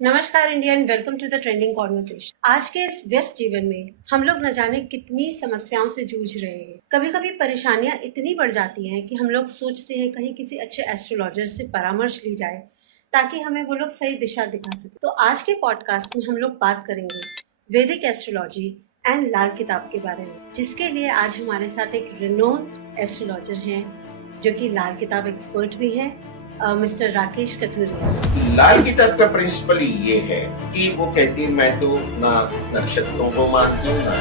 नमस्कार Indian, welcome to the trending conversation. आज के इस व्यस्त जीवन में हम लोग न जाने कितनी समस्याओं से जूझ रहे हैं। कभी कभी परेशानियां इतनी बढ़ जाती हैं कि हम लोग सोचते हैं कहीं किसी अच्छे एस्ट्रोलॉजर से परामर्श ली जाए ताकि हमें वो लोग सही दिशा दिखा सके। तो आज के पॉडकास्ट में हम लोग बात करेंगे वैदिक एस्ट्रोलॉजी एंड लाल किताब के बारे में, जिसके लिए आज हमारे साथ एक रिनोन्ड एस्ट्रोलॉजर हैं जो कि लाल किताब एक्सपर्ट भी हैं, मिस्टर राकेश कथुरिया। लाल किताब का प्रिंसिपल ये है कि वो कहती है मैं तो ना नक्षत्रों को मानती हूँ ना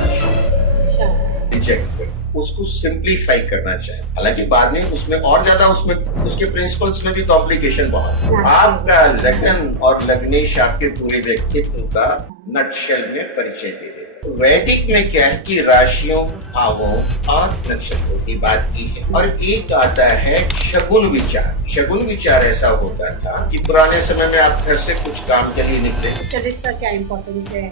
रिजेक्ट कर, उसको सिंप्लीफाई करना चाहिए। हालांकि बाद में उसमें और ज्यादा उसमें उसके प्रिंसिपल्स में भी कॉम्प्लिकेशन बहुत है। आपका लगन और लग्नेश आपके पूरे व्यक्तित्व का नटशेल में परिचय दे देता है। वैदिक में क्या है कि राशियों, भावों और नक्षत्रों की बात की है। और एक आता है शगुन विचार। शगुन विचार ऐसा होता था कि पुराने समय में आप घर से कुछ काम के लिए निकले, चरित्र का क्या इम्पोर्टेंस है,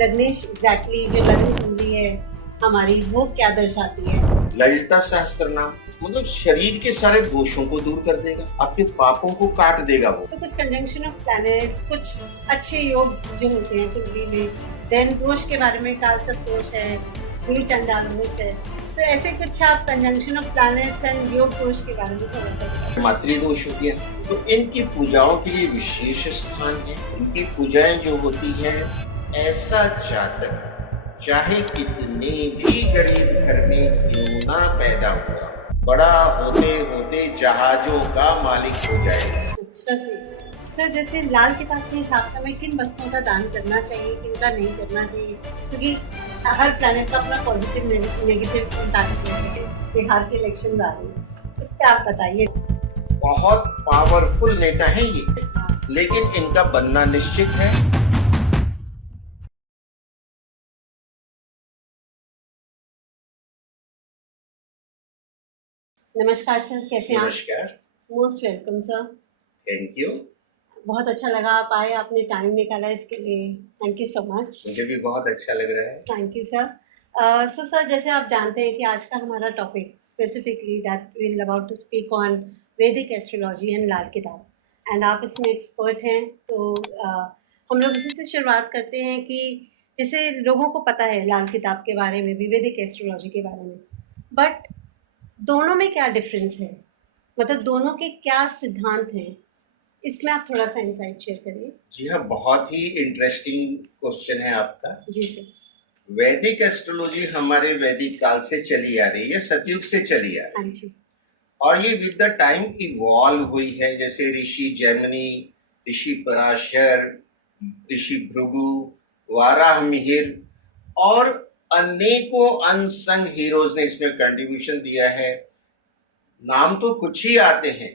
लग्नेश एग्जैक्टली जो लग्न कुंडली है हमारी वो क्या दर्शाती है। ललिता सहस्त्र नाम मतलब शरीर के सारे दोषों को दूर कर देगा, आपके पापों को काट देगा वो। तो कुछ कंजंक्शन ऑफ प्लैनेट्स, कुछ अच्छे योग जो होते हैं कुंडली में, देन दोष के बारे में काल सर्प दोष है, गुरु चंडाल दोष है, तो ऐसे कुछ आप कंजंक्शन ऑफ प्लैनेट्स एंड योग दोष के बारे में थोड़ा सा। मातृ दोष होती है तो इनकी पूजाओं के लिए विशेष स्थान है। इनकी पूजाएं जो होती है, ऐसा जातक चाहे कितने भी गरीब घर में क्यों ना पैदा हुआ, बड़ा होते होते जहाजों का मालिक हो जाएगा। अच्छा जी सर, जैसे लाल किताब के हिसाब से हमें किन वस्तुओं का दान करना चाहिए, किन का नहीं करना चाहिए, क्योंकि हर प्लैनेट का अपना पॉजिटिव नेगेटिव इम्पैक्ट है। बिहार के इलेक्शन आ रहे हैं, इस पे आप बताइए। बहुत पावरफुल नेता है ये, लेकिन इनका बनना निश्चित है। नमस्कार सर, कैसे हैं आप? नमस्कार, most welcome sir. Thank you. बहुत अच्छा लगा आप आए, आपने टाइम निकाला इसके लिए, थैंक यू सो मच। मुझे भी बहुत अच्छा लग रहा है। Thank you sir. So sir, जैसे आप जानते हैं कि आज का हमारा topic specifically that we will about to speak on Vedic astrology and Lal Kitab, and आप इसमें एक्सपर्ट हैं। तो हम लोग इसी से शुरुआत करते हैं कि जैसे लोगों को पता है लाल किताब के बारे में भी, वैदिक एस्ट्रोलॉजी के बारे में, बट दोनों में क्या डिफरेंस है, मतलब दोनों के क्या सिद्धांत हैं, इसमें आप थोड़ा सा इंसाइट शेयर करिए। जी हाँ, बहुत ही इंटरेस्टिंग क्वेश्चन है आपका। जी सर। वैदिक एस्ट्रोलॉजी हमारे वैदिक काल से चली आ रही है, सतयुग से चली आ रही है। हाँ जी। और ये विद द टाइम इवॉल्व हुई है। जैसे ऋषि जैमिनी, ऋषि पराशर, ऋषि भृगु, वाराह मिहिर और अनेकों अनसंग हीरोज ने इसमें कंट्रीब्यूशन दिया है। नाम तो कुछ ही आते हैं,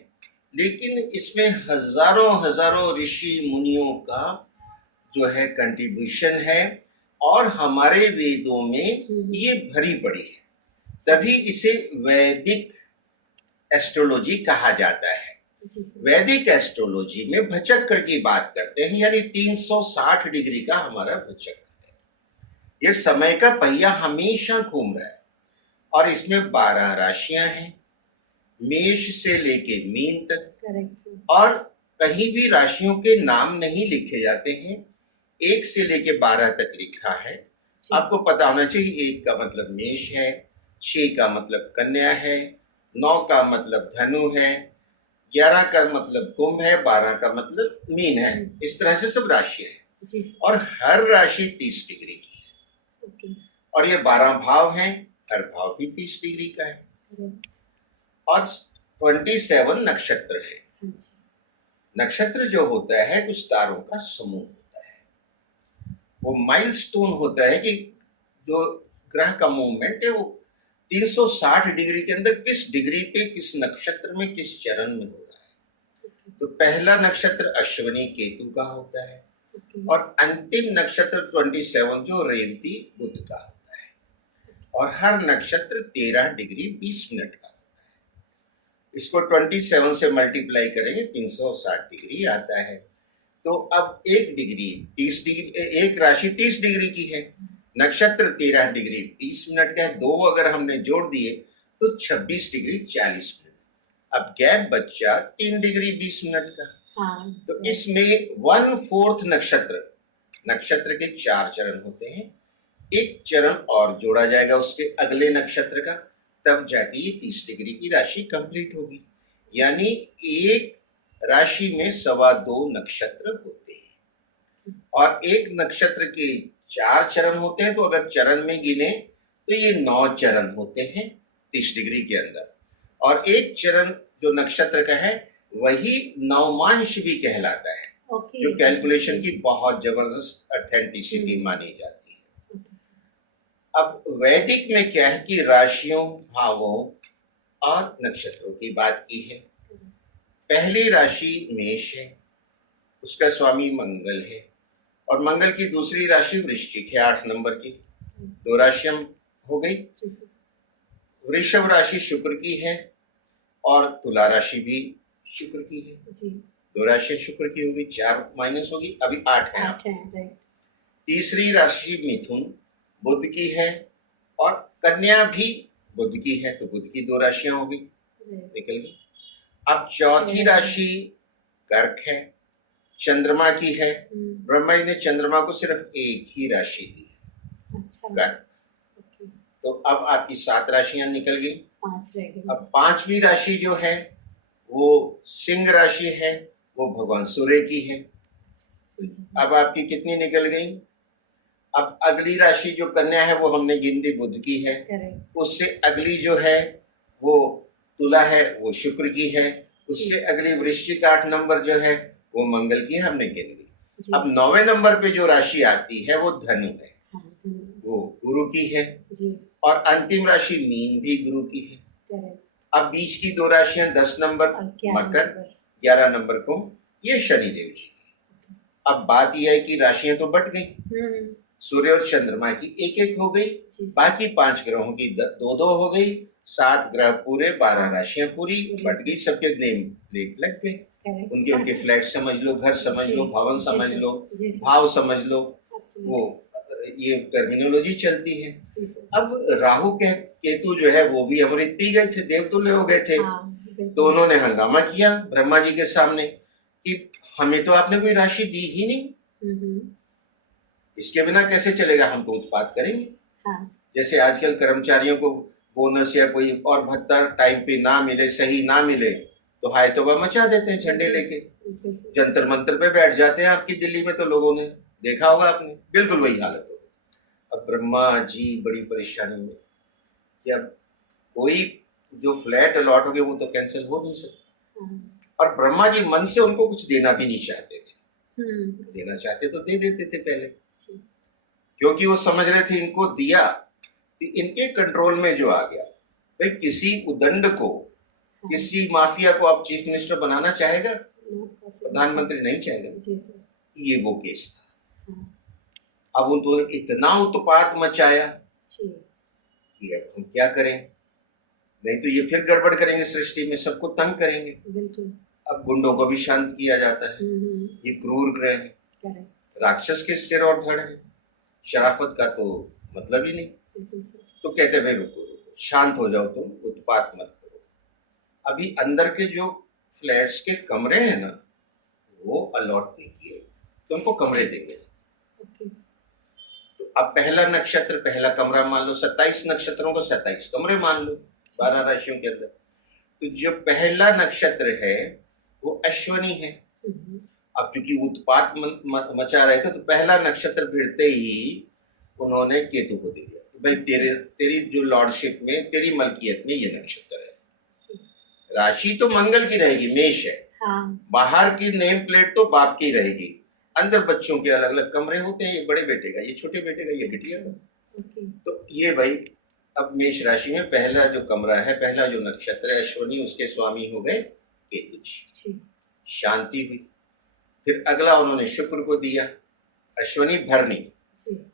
लेकिन इसमें हजारों हजारों ऋषि मुनियों का जो है कंट्रीब्यूशन है, और हमारे वेदों में ये भरी पड़ी है। तभी इसे वैदिक एस्ट्रोलॉजी कहा जाता है। वैदिक एस्ट्रोलॉजी में भचक्र की बात करते हैं, यानी 360 डिग्री का हमारा भचक्र है। ये समय का पहिया हमेशा घूम रहा है, और इसमें 12 राशियां हैं, मेष से लेके मीन तक। और कहीं भी राशियों के नाम नहीं लिखे जाते हैं, 1 से लेके 12 तक लिखा है। आपको पता होना चाहिए, 1 का मतलब मेष है, 6 का मतलब कन्या है, 9 का मतलब धनु है, 11 का मतलब कुंभ है, 12 का मतलब मीन है। इस तरह से सब राशियां हैं, और हर राशि 30 डिग्री की है। और ये 12 भाव हैं, हर भाव भी 30 डिग्री का है। और 27 नक्षत्र है। नक्षत्र जो होता है कुछ तारों का समूह होता है। वो माइलस्टोन होता है कि जो ग्रह का मूवमेंट है वो 360 डिग्री के अंदर किस डिग्री पे, किस नक्षत्र में, किस चरण में हो रहा है। तो पहला नक्षत्र अश्विनी केतु का होता है, और अंतिम नक्षत्र 27 जो रेवती बुध का होता है। और हर नक्षत्र 13 डिग्री 20 मिनट का। इसको 27 से मल्टीप्लाई करेंगे 360 डिग्री आता है। तो अब 1 डिग्री 30 डिग्री, एक राशि 30 डिग्री की है, नक्षत्र 13 डिग्री 20 मिनट का है। 2 अगर हमने जोड़ दिए तो 26 डिग्री 40 मिनट। अब गैप बचा 3 डिग्री 20 मिनट का। हाँ, तो इसमें 1/4 नक्षत्र, नक्षत्र के 4 चरण होते हैं, एक चरण और जोड़ा जाएगा उसके अगले नक्षत्र का, तब जाके ये 30 डिग्री की राशि कंप्लीट होगी। यानी एक राशि में 2.25 नक्षत्र होते हैं और एक नक्षत्र के 4 चरण होते हैं, तो अगर चरण में गिने तो ये 9 चरण होते हैं 30 डिग्री के अंदर। और एक चरण जो नक्षत्र का है वही नवमांश भी कहलाता है, ओके, जो कैलकुलेशन की बहुत जबरदस्त ऑथेंटिसिटी मानी जाती है। Okay sir. अब वैदिक में क्या है कि राशियों, भावों और नक्षत्रों की बात की है। पहली राशि मेष है, उसका स्वामी मंगल है, और मंगल की दूसरी राशि वृश्चिक है 8 नंबर की। 2 राशियां हो गई। जी सर। वृषभ राशि शुक्र की है और तुला राशि भी शुक्र की है। जी, 2 राशियां शुक्र की होगी, 4 माइनस होगी, अभी 8 है। 8 है, राइट। तीसरी राशि मिथुन बुध की है और कन्या भी बुध की है, तो बुध की 2 राशियां होगी, राइट। निकल गई। अब चौथी राशि कर्क है, चंद्रमा की है। ब्रह्मा जी ने चंद्रमा को सिर्फ एक ही राशि दी है, अच्छा, कर्क। ओके, तो अब आपकी 7 राशियां निकल गई। 5 रह गए। अब 5वीं राशि जो है वो सिंह राशि है, वो भगवान सूर्य की है। अब आपकी कितनी निकल गई? अब अगली राशि जो कन्या है वो हमने गिन दी, बुध की है। करेक्ट। उससे अगली जो है वो तुला है, वो शुक्र की है। उससे अगली वृश्चिक 8 नंबर जो है वो मंगल की है, हमने गिन ली। जी, अब 9वें नंबर पे जो राशि आती है वो धनु है, हाँ, धन्यवाद। वो गुरु की है। जी, और अंतिम राशि मीन भी गुरु की है। करेक्ट। अब बीच की 2 राशियां 10 नंबर और 11 मकर, नंबर। 11 नंबर कुंभ, ये शनिदेव जी की। अब बात यह है कि राशियां तो बट गई, हम्म, सूर्य और चंद्रमा की एक एक हो गई, जी सर। बाकी 5 ग्रहों की 2-2 हो गई, 7 ग्रह पूरे, 12 राशियां पूरी बट गई, सबके नेम प्लेट लग गए। करेक्ट। उनके उनके फ्लैट समझ लो, घर समझ जी, लो, भवन जी समझ सर, लो, जी सर, भाव समझ लो, absolutely, वो ये टर्मिनोलॉजी चलती है। जी सर। अब राहु के केतु जो है वो भी अमृत पी गए थे, देवतुल्य हो गए थे। हाँ, बिल्कुल। तो उन्होंने हंगामा किया ब्रह्मा जी के सामने कि हमें तो आपने कोई राशि दी ही नहीं, हम्म, इसके बिना कैसे चलेगा, हम तो उत्पाद करेंगे। हाँ, जैसे आजकल कर्मचारियों को बोनस या कोई और भत्ता टाइम पे ना मिले, सही ना मिले, तो हाय तौबा मचा देते हैं झंडे लेके, बिल्कुल सर। जंतर मंतर पे बैठ जाते हैं। आपकी दिल्ली में तो लोगों ने देखा होगा, आपने, बिल्कुल वही हालत हो गई। अब ब्रह्मा जी बड़ी परेशानी में कि अब कोई जो फ्लैट अलॉट हो गए वो तो कैंसिल हो नहीं सकता, हाँ, और ब्रह्मा जी मन से उनको कुछ देना भी नहीं चाहते थे। हम्म, देना चाहते तो दे देते थे पहले, जी, क्योंकि वो समझ रहे थे इनको दिया कि इनके कंट्रोल में जो आ गया। भाई किसी उदंड को, हाँ, किसी माफिया को आप चीफ मिनिस्टर बनाना चाहेगा? not possible, प्रधानमंत्री नहीं चाहेगा। जी सर। ये वो केस था। हाँ, अब उन्होंने इतना उत्पात मचाया जी, कि अब हम क्या करें, नहीं तो ये फिर गड़बड़ करेंगे सृष्टि में, सबको तंग करेंगे। बिल्कुल। अब गुंडों को भी शांत किया जाता है, ये क्रूर ग्रह है, करेक्ट, राक्षस के सिर और धड़ है, शराफत का तो मतलब ही नहीं। बिल्कुल सर। तो कहते भाई रुको रुको, शांत हो जाओ, तुम उत्पात मत करो। अभी अंदर के जो फ्लैट्स के कमरे हैं ना वो अलॉट नहीं किए, तुमको कमरे देंगे। ओके, तो अब पहला नक्षत्र पहला कमरा मान लो, 27 नक्षत्रों को 27 कमरे मान लो 12 राशियों के अंदर। तो जो पहला नक्षत्र है वो अश्वनी है। अब चूंकि उत्पात मचा रहे थे तो पहला नक्षत्र भिड़ते ही उन्होंने केतु को दे दिया, भाई तेरी जो लॉर्डशिप में, तेरी मलकियत में ये नक्षत्र है। राशि तो मंगल की रहेगी, मेष है, हाँ, बाहर की नेम प्लेट तो बाप की रहेगी, अंदर बच्चों के अलग अलग कमरे होते हैं, ये बड़े बेटे का, ये छोटे बेटे का, ये बिटिया का। ओके, तो ये भाई अब मेष राशि में पहला जो कमरा है, पहला जो नक्षत्र है अश्वनी, उसके स्वामी हो गए केतु जी। शांति हुई। फिर अगला उन्होंने शुक्र को दिया, अश्वनी भरणी,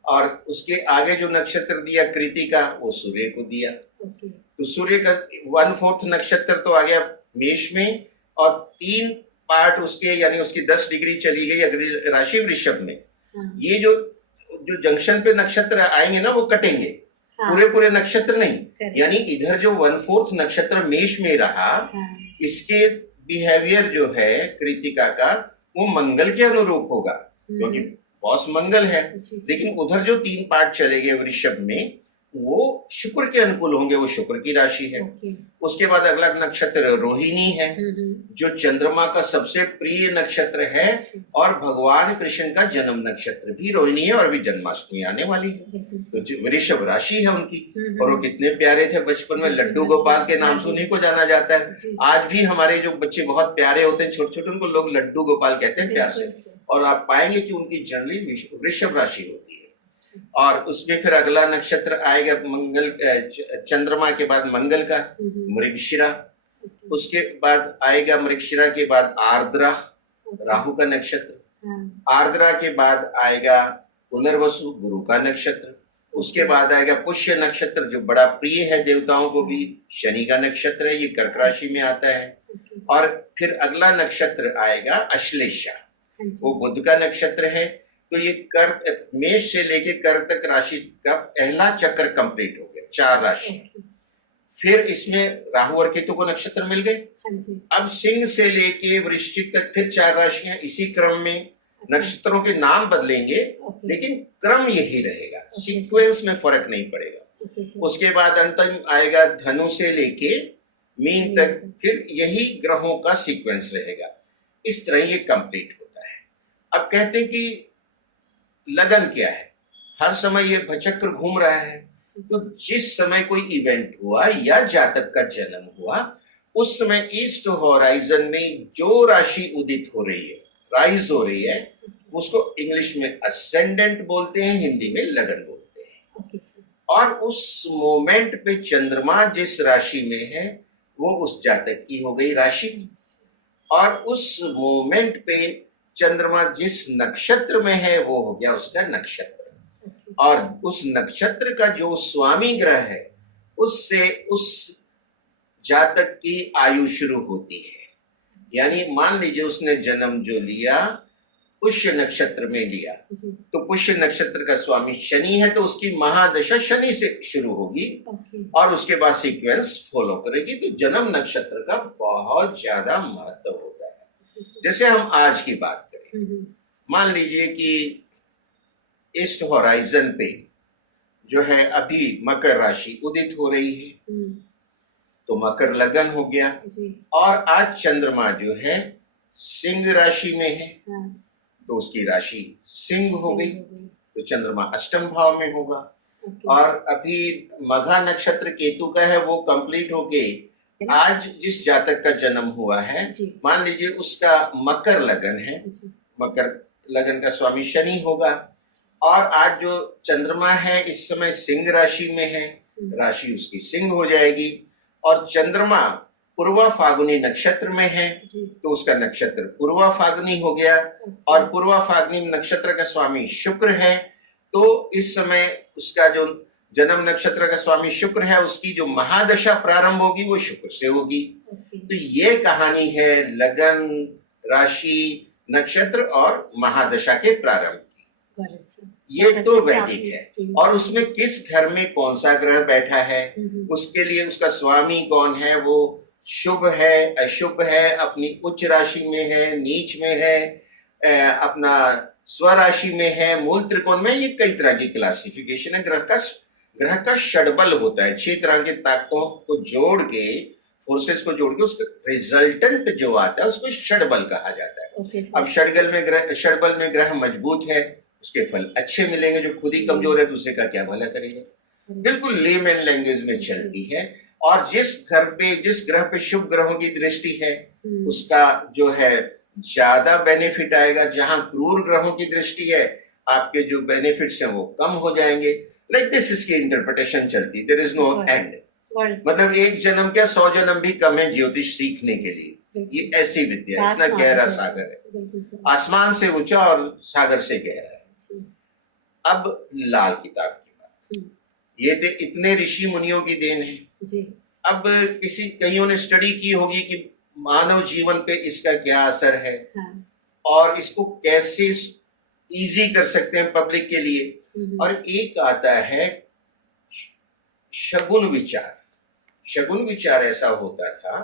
और उसके आगे जो नक्षत्र दिया कृतिका, वो सूर्य को दिया। तो सूर्य का 1/4 नक्षत्र तो आ गया मेष में, और 3 पार्ट उसके, यानी उसकी 10 डिग्री चली गई अगली राशि वृषभ में। ये जो जंक्शन पे नक्षत्र आएंगे ना वो कटेंगे, पूरे नक्षत्र नहीं। यानी इधर जो 1/4 नक्षत्र मेष में रहा, इसके बिहेवियर जो है कृतिका का वो मंगल के अनुरूप होगा, क्योंकि बॉस मंगल है। जी, लेकिन उधर जो 3 पार्ट चले गए वृषभ में वो शुक्र के अनुकूल होंगे, वो शुक्र की राशि है। ओके। उसके बाद अगला नक्षत्र रोहिणी है, जो चंद्रमा का सबसे प्रिय नक्षत्र है, जी, और भगवान कृष्ण का जन्म नक्षत्र भी रोहिणी है, और अभी जन्माष्टमी आने वाली है। बिल्कुल तो सही। वृषभ राशि है उनकी। हम्म, और वो कितने प्यारे थे बचपन में, लड्डू गोपाल के नाम से उन्हीं को जाना जाता है। जी, आज भी हमारे जो बच्चे बहुत प्यारे होते हैं, छोटे छोटे, उनको लोग लड्डू गोपाल कहते हैं प्यार से। बिल्कुल सही। और आप पाएंगे कि उनकी जनरली वृषभ राशि होती है। अच्छा। और उसमें फिर अगला नक्षत्र आएगा मंगल, चंद्रमा के बाद मंगल का मृगशिरा। ओके। उसके बाद आएगा मृगशिरा के बाद आर्द्रा, ओके। राहु का नक्षत्र। हाँ, आर्द्रा के बाद आएगा पुनर्वसु, गुरु का नक्षत्र। उसके बाद आएगा पुष्य नक्षत्र, जो बड़ा प्रिय है देवताओं को भी, शनि का नक्षत्र है, ये कर्क राशि में आता है। ओके। और फिर अगला नक्षत्र आएगा अश्लेषा, हाँ जी। वो बुध का नक्षत्र है। तो ये कर्क, मेष से लेके कर्क तक राशि का पहला चक्र कंप्लीट हो गया, 4 राशि। ओके। फिर इसमें राहु और केतु को नक्षत्र मिल गए। हाँ जी। अब सिंह से लेके वृश्चिक तक फिर 4 राशियां, इसी क्रम में। नक्षत्रों के नाम बदलेंगे ओके। लेकिन क्रम यही रहेगा, सीक्वेंस में फर्क नहीं पड़ेगा। Okay sir. उसके बाद अंतिम आएगा धनु से लेके मीन तक, फिर यही ग्रहों का सीक्वेंस रहेगा। इस तरह ये कंप्लीट होता है। अब कहते हैं कि लगन क्या है, हर समय ये भचक्र घूम रहा है। तो जिस समय कोई इवेंट हुआ या जातक का जन्म हुआ, उस समय ईस्ट होराइजन में जो राशि उदित हो रही है, राइज हो रही है, उसको इंग्लिश में असेंडेंट बोलते हैं, हिंदी में लगन बोलते हैं। Okay sir. और उस मोमेंट पे चंद्रमा जिस राशि में है वो उस जातक की हो गई राशि, और उस मोमेंट पे चंद्रमा जिस नक्षत्र में है वो हो गया उसका नक्षत्र। और उस नक्षत्र का जो स्वामी ग्रह है उससे उस जातक की आयु शुरू होती है। यानी मान लीजिए उसने जन्म जो लिया पुष्य नक्षत्र में लिया, तो पुष्य नक्षत्र का स्वामी शनि है, तो उसकी महादशा शनि से शुरू होगी और उसके बाद सीक्वेंस फॉलो करेगी। तो जन्म नक्षत्र का बहुत ज्यादा महत्व होता है। जैसे हम आज की बात करें, मान लीजिए कि ईस्ट होराइजन पे जो है अभी मकर राशि उदित हो रही है, तो मकर लगन हो गया। और आज चंद्रमा जो है सिंह राशि में है, तो उसकी राशि सिंह हो गई, तो चंद्रमा अष्टम भाव में होगा। और अभी मघा नक्षत्र केतु का है, वो कंप्लीट होके आज जिस जातक का जन्म हुआ है, मान लीजिए उसका मकर लगन है, मकर लगन का स्वामी शनि होगा। और आज जो चंद्रमा है इस समय सिंह राशि में है, राशि उसकी सिंह हो जाएगी। और चंद्रमा पूर्वा फागुनी नक्षत्र में है, तो उसका नक्षत्र पूर्वा फागुनी हो गया। और पूर्वा फागुनी नक्षत्र का स्वामी शुक्र है, तो इस समय उसका जो जन्म नक्षत्र का स्वामी शुक्र है, उसकी जो महादशा प्रारंभ होगी वो शुक्र से होगी। तो ये कहानी है लगन, राशि, नक्षत्र और महादशा के प्रारंभ की। ये तो वैदिक है। और उसमें किस घर में कौन सा ग्रह बैठा है, उसके लिए उसका स्वामी कौन है, वो शुभ है, अशुभ है, अपनी उच्च राशि में है, नीच में है, अपना स्वराशि में है, मूल त्रिकोण में, ये कई तरह की क्लासिफिकेशन है। ग्रह का षडबल होता है, 6 तरह के ताकतों को जोड़ के, फोर्सेस को जोड़ के उसका रिजल्टेंट जो आता है उसको षडबल कहा जाता है। अब षडबल में ग्रह मजबूत है, उसके फल अच्छे मिलेंगे। जो खुद ही कमजोर है दूसरे का क्या भला करेगा। बिल्कुल लेमन लैंग्वेज में चलती है। और जिस ग्रह पे शुभ ग्रहों की दृष्टि है उसका जो है ज्यादा बेनिफिट आएगा। जहां क्रूर ग्रहों की दृष्टि है आपके जो बेनिफिट्स हैं वो कम हो जाएंगे। लाइक दिस इसकी इंटरप्रिटेशन चलती है, देयर इज नो एंड। मतलब एक जन्म क्या 100 जन्म भी कम है ज्योतिष सीखने के लिए। ये ऐसी विद्या है, इतना गहरा सागर है, आसमान से ऊंचा और सागर से गहरा है। अब लाल किताब की बात, ये तो इतने ऋषि मुनियों की देन है जी। अब कईयों ने स्टडी की होगी कि मानव जीवन पे इसका क्या असर है, और इसको कैसे इजी कर सकते हैं पब्लिक के लिए। और एक आता है शगुन विचार। शगुन विचार ऐसा होता था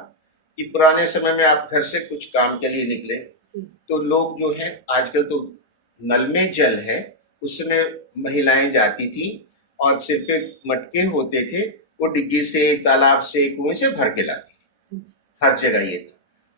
कि पुराने समय में आप घर से कुछ काम के लिए निकले जी, तो लोग जो है, आजकल तो नल में जल है, उसमें महिलाएं जाती थी और सिर पे मटके होते थे, वो डिग्गी से, तालाब से, कुएं से भर के लाती थी। जी, हर जगह ये था।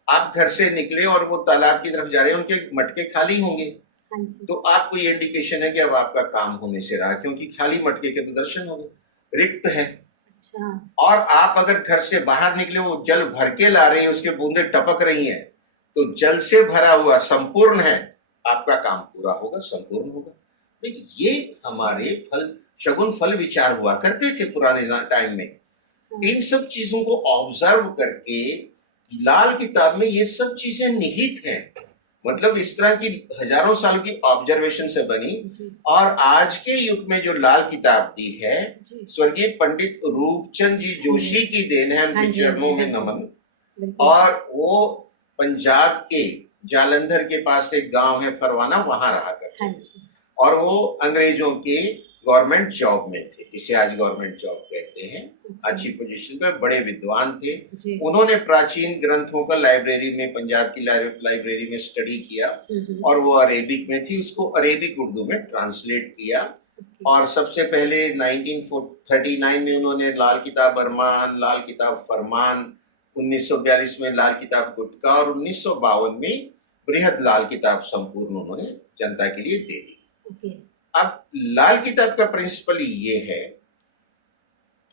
आप घर से निकले और वो तालाब की तरफ जा रहे हैं, उनके मटके खाली होंगे, हाँ जी, तो आपको ये इंडिकेशन है कि अब आपका काम होने से रहा, क्योंकि खाली मटके के तो दर्शन हो गए, रिक्त है। अच्छा, और आप अगर घर से बाहर निकले, वो जल भर के ला रहे हैं, उसके बूंदे टपक रही हैं, तो जल से भरा हुआ संपूर्ण है, आपका काम पूरा होगा, संपूर्ण होगा। लेकिन ये हमारे शगुन फल विचार हुआ करते थे पुराने टाइम में। हाँ, इन सब चीजों को ऑब्जर्व करके लाल किताब में ये सब चीजें निहित हैं। मतलब इस तरह की हजारों साल की ऑब्जर्वेशन से बनी। जी, और आज के युग में जो लाल किताब दी है, जी, स्वर्गीय पंडित रूपचंद जी जोशी की देन है, हाँ उनके जी, हाँ चरणों जी, में बिल्कुल, नमन। बिल्कुल, और वो पंजाब के जालंधर के पास एक गांव है फरवाना, वहां रहा करते हाँ थे। जी, और वो अंग्रेजों के गवर्नमेंट जॉब में थे, जिसे आज गवर्नमेंट जॉब कहते हैं, अच्छी पोजीशन पे, बड़े विद्वान थे। जी, उन्होंने प्राचीन ग्रंथों का लाइब्रेरी में, पंजाब की लाइब्रेरी में स्टडी किया, हम्म, और वो अरेबिक में थी, उसको अरेबिक उर्दू में ट्रांसलेट किया। ओके, और सबसे पहले 1939 में उन्होंने लाल किताब अरमान, लाल किताब फरमान, 1942 में लाल किताब गुटका, और 1952 में बृहद लाल किताब संपूर्ण उन्होंने जनता के लिए दे दी। ओके, अब लाल किताब का प्रिंसिपल ये है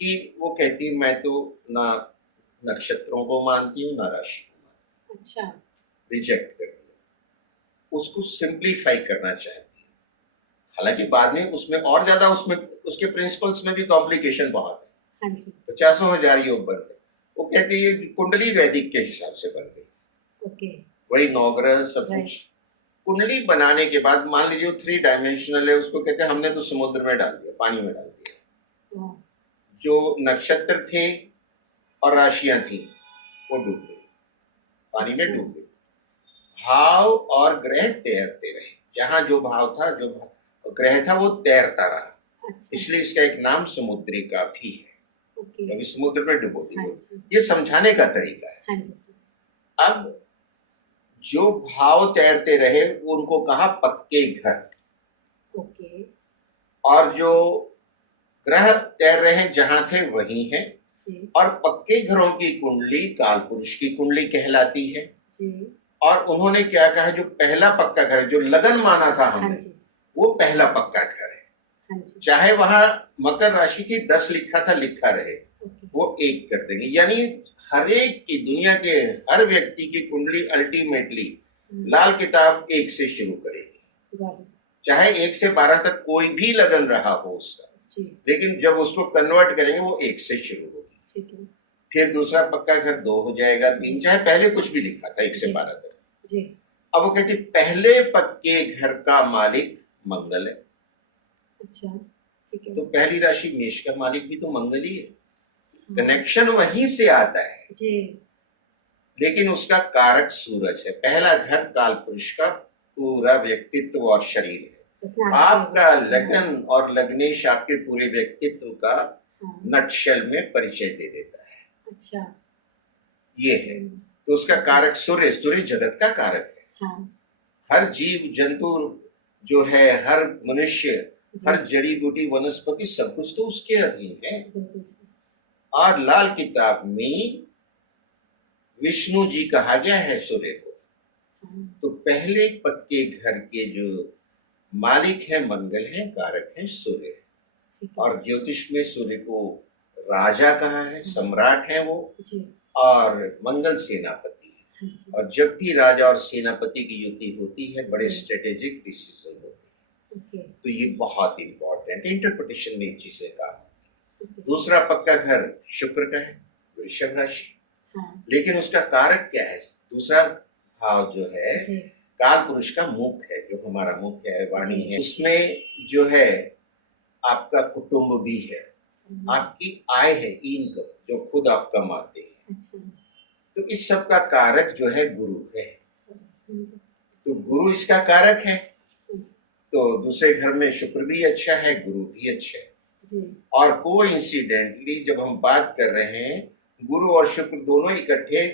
कि वो कहती है, मैं तो ना नक्षत्रों को मानती हूँ, ना राशि को मानती अच्छा, हूँ, रिजेक्ट कर दिया, उसको सिंप्लीफाई करना चाहती है। हालांकि बाद में उसमें और ज्यादा, उसमें उसके प्रिंसिपल्स में भी कॉम्प्लिकेशन बहुत है। हाँ जी, 50,000 योग बन गए। वो कहते हैं ये कुंडली वैदिक के हिसाब से बन गई, ओके, वही नौग्रह सब Right. कुछ। कुंडली बनाने के बाद मान लीजिए वो 3 डायमेंशनल है, उसको कहते हैं हमने तो समुद्र में डाल दिया, पानी में डाल दिया। वाह, जो नक्षत्र थे और राशियां थी वो डूब गई, पानी में अच्छा, डूब गई। भाव और ग्रह तैरते रहे, जहां जो भाव था, जो ग्रह था, वो तैरता रहा, अच्छा, इसलिए इसका एक नाम समुद्रिका भी है, ओके, क्योंकि समुद्र में डुबो दी हाँ वो। जी, ये समझाने का तरीका है। हाँ जी सर, अब जो भाव तैरते रहे वो उनको कहा पक्के घर, ओके, और जो ग्रह तैर रहे हैं जहां थे वही हैं। जी, और पक्के घरों की कुंडली कालपुरुष की कुंडली कहलाती है। जी, और उन्होंने क्या कहा, जो पहला पक्का घर, जो लगन माना था हाँ हमने, जी, वो पहला पक्का घर है। हाँ जी, चाहे वहां मकर राशि थी, 10 लिखा था, लिखा रहे, ओके, वो 1 कर देंगे। यानी हर एक की, दुनिया के हर व्यक्ति की कुंडली अल्टीमेटली लाल किताब 1 से शुरू करेगी, गॉट इट, चाहे 1 से 12 तक कोई भी लगन रहा हो उसका, जी, लेकिन जब उसको कन्वर्ट करेंगे वो 1 से शुरू होगी। ठीक है, फिर दूसरा पक्का घर 2 हो जाएगा, 3, चाहे पहले कुछ भी लिखा था 1 से 12 तक। जी, अब वो कहती पहले पक्के घर का मालिक मंगल है, अच्छा, ठीक है, तो पहली राशि मेष का मालिक भी तो मंगल ही है, हाँ, कनेक्शन वहीं से आता है। जी, लेकिन उसका कारक सूरज है। पहला घर कालपुरुष का पूरा व्यक्तित्व और शरीर है। पर्सनालिटी आपका होगी, लगन और लग्नेश आपके पूरे व्यक्तित्व का हाँ, नटशल में परिचय दे देता है। अच्छा, ये है, तो उसका कारक सूर्य, सूर्य जगत का कारक है। हाँ, हर जीव जंतु जो है, हर मनुष्य, जी, हर जड़ी बूटी वनस्पति, सब कुछ तो उसके अधीन है। बिल्कुल सर, और लाल किताब में विष्णु जी कहा गया है सूर्य को। हाँ, तो पहले पक्के घर के जो मालिक है मंगल है, कारक है सूर्य। ठीक है, और ज्योतिष में सूर्य को राजा कहा है, सम्राट है वो, जी, और मंगल सेनापति है। हाँ जी, और जब भी राजा और सेनापति की युति होती है, बड़े जी। स्ट्रेटेजिक डिसीजन होते हैं। ओके, तो ये बहुत इंपॉर्टेंट इंटरप्रिटेशन में चीजें काम आती ओके, है। दूसरा पक्का घर शुक्र का है, वृषभ राशि, हाँ, लेकिन उसका कारक क्या है? दूसरा भाव जो है जी, काल पुरुष का मुख है, जो हमारा मुख्य है, वाणी जी। है, उसमें जो है आपका कुटुंब भी है, हाँ, आपकी आय है, इनकम जो खुद आप कमाते हैं। अच्छा, तो इस सब का कारक जो है गुरु है। सर, तो गुरु इसका कारक है। जी, तो दूसरे घर में शुक्र भी अच्छा है, गुरु भी अच्छा है। जी, और कोइंसिडेंटली जब हम बात कर रहे हैं, गुरु और शुक्र दोनों इकट्ठे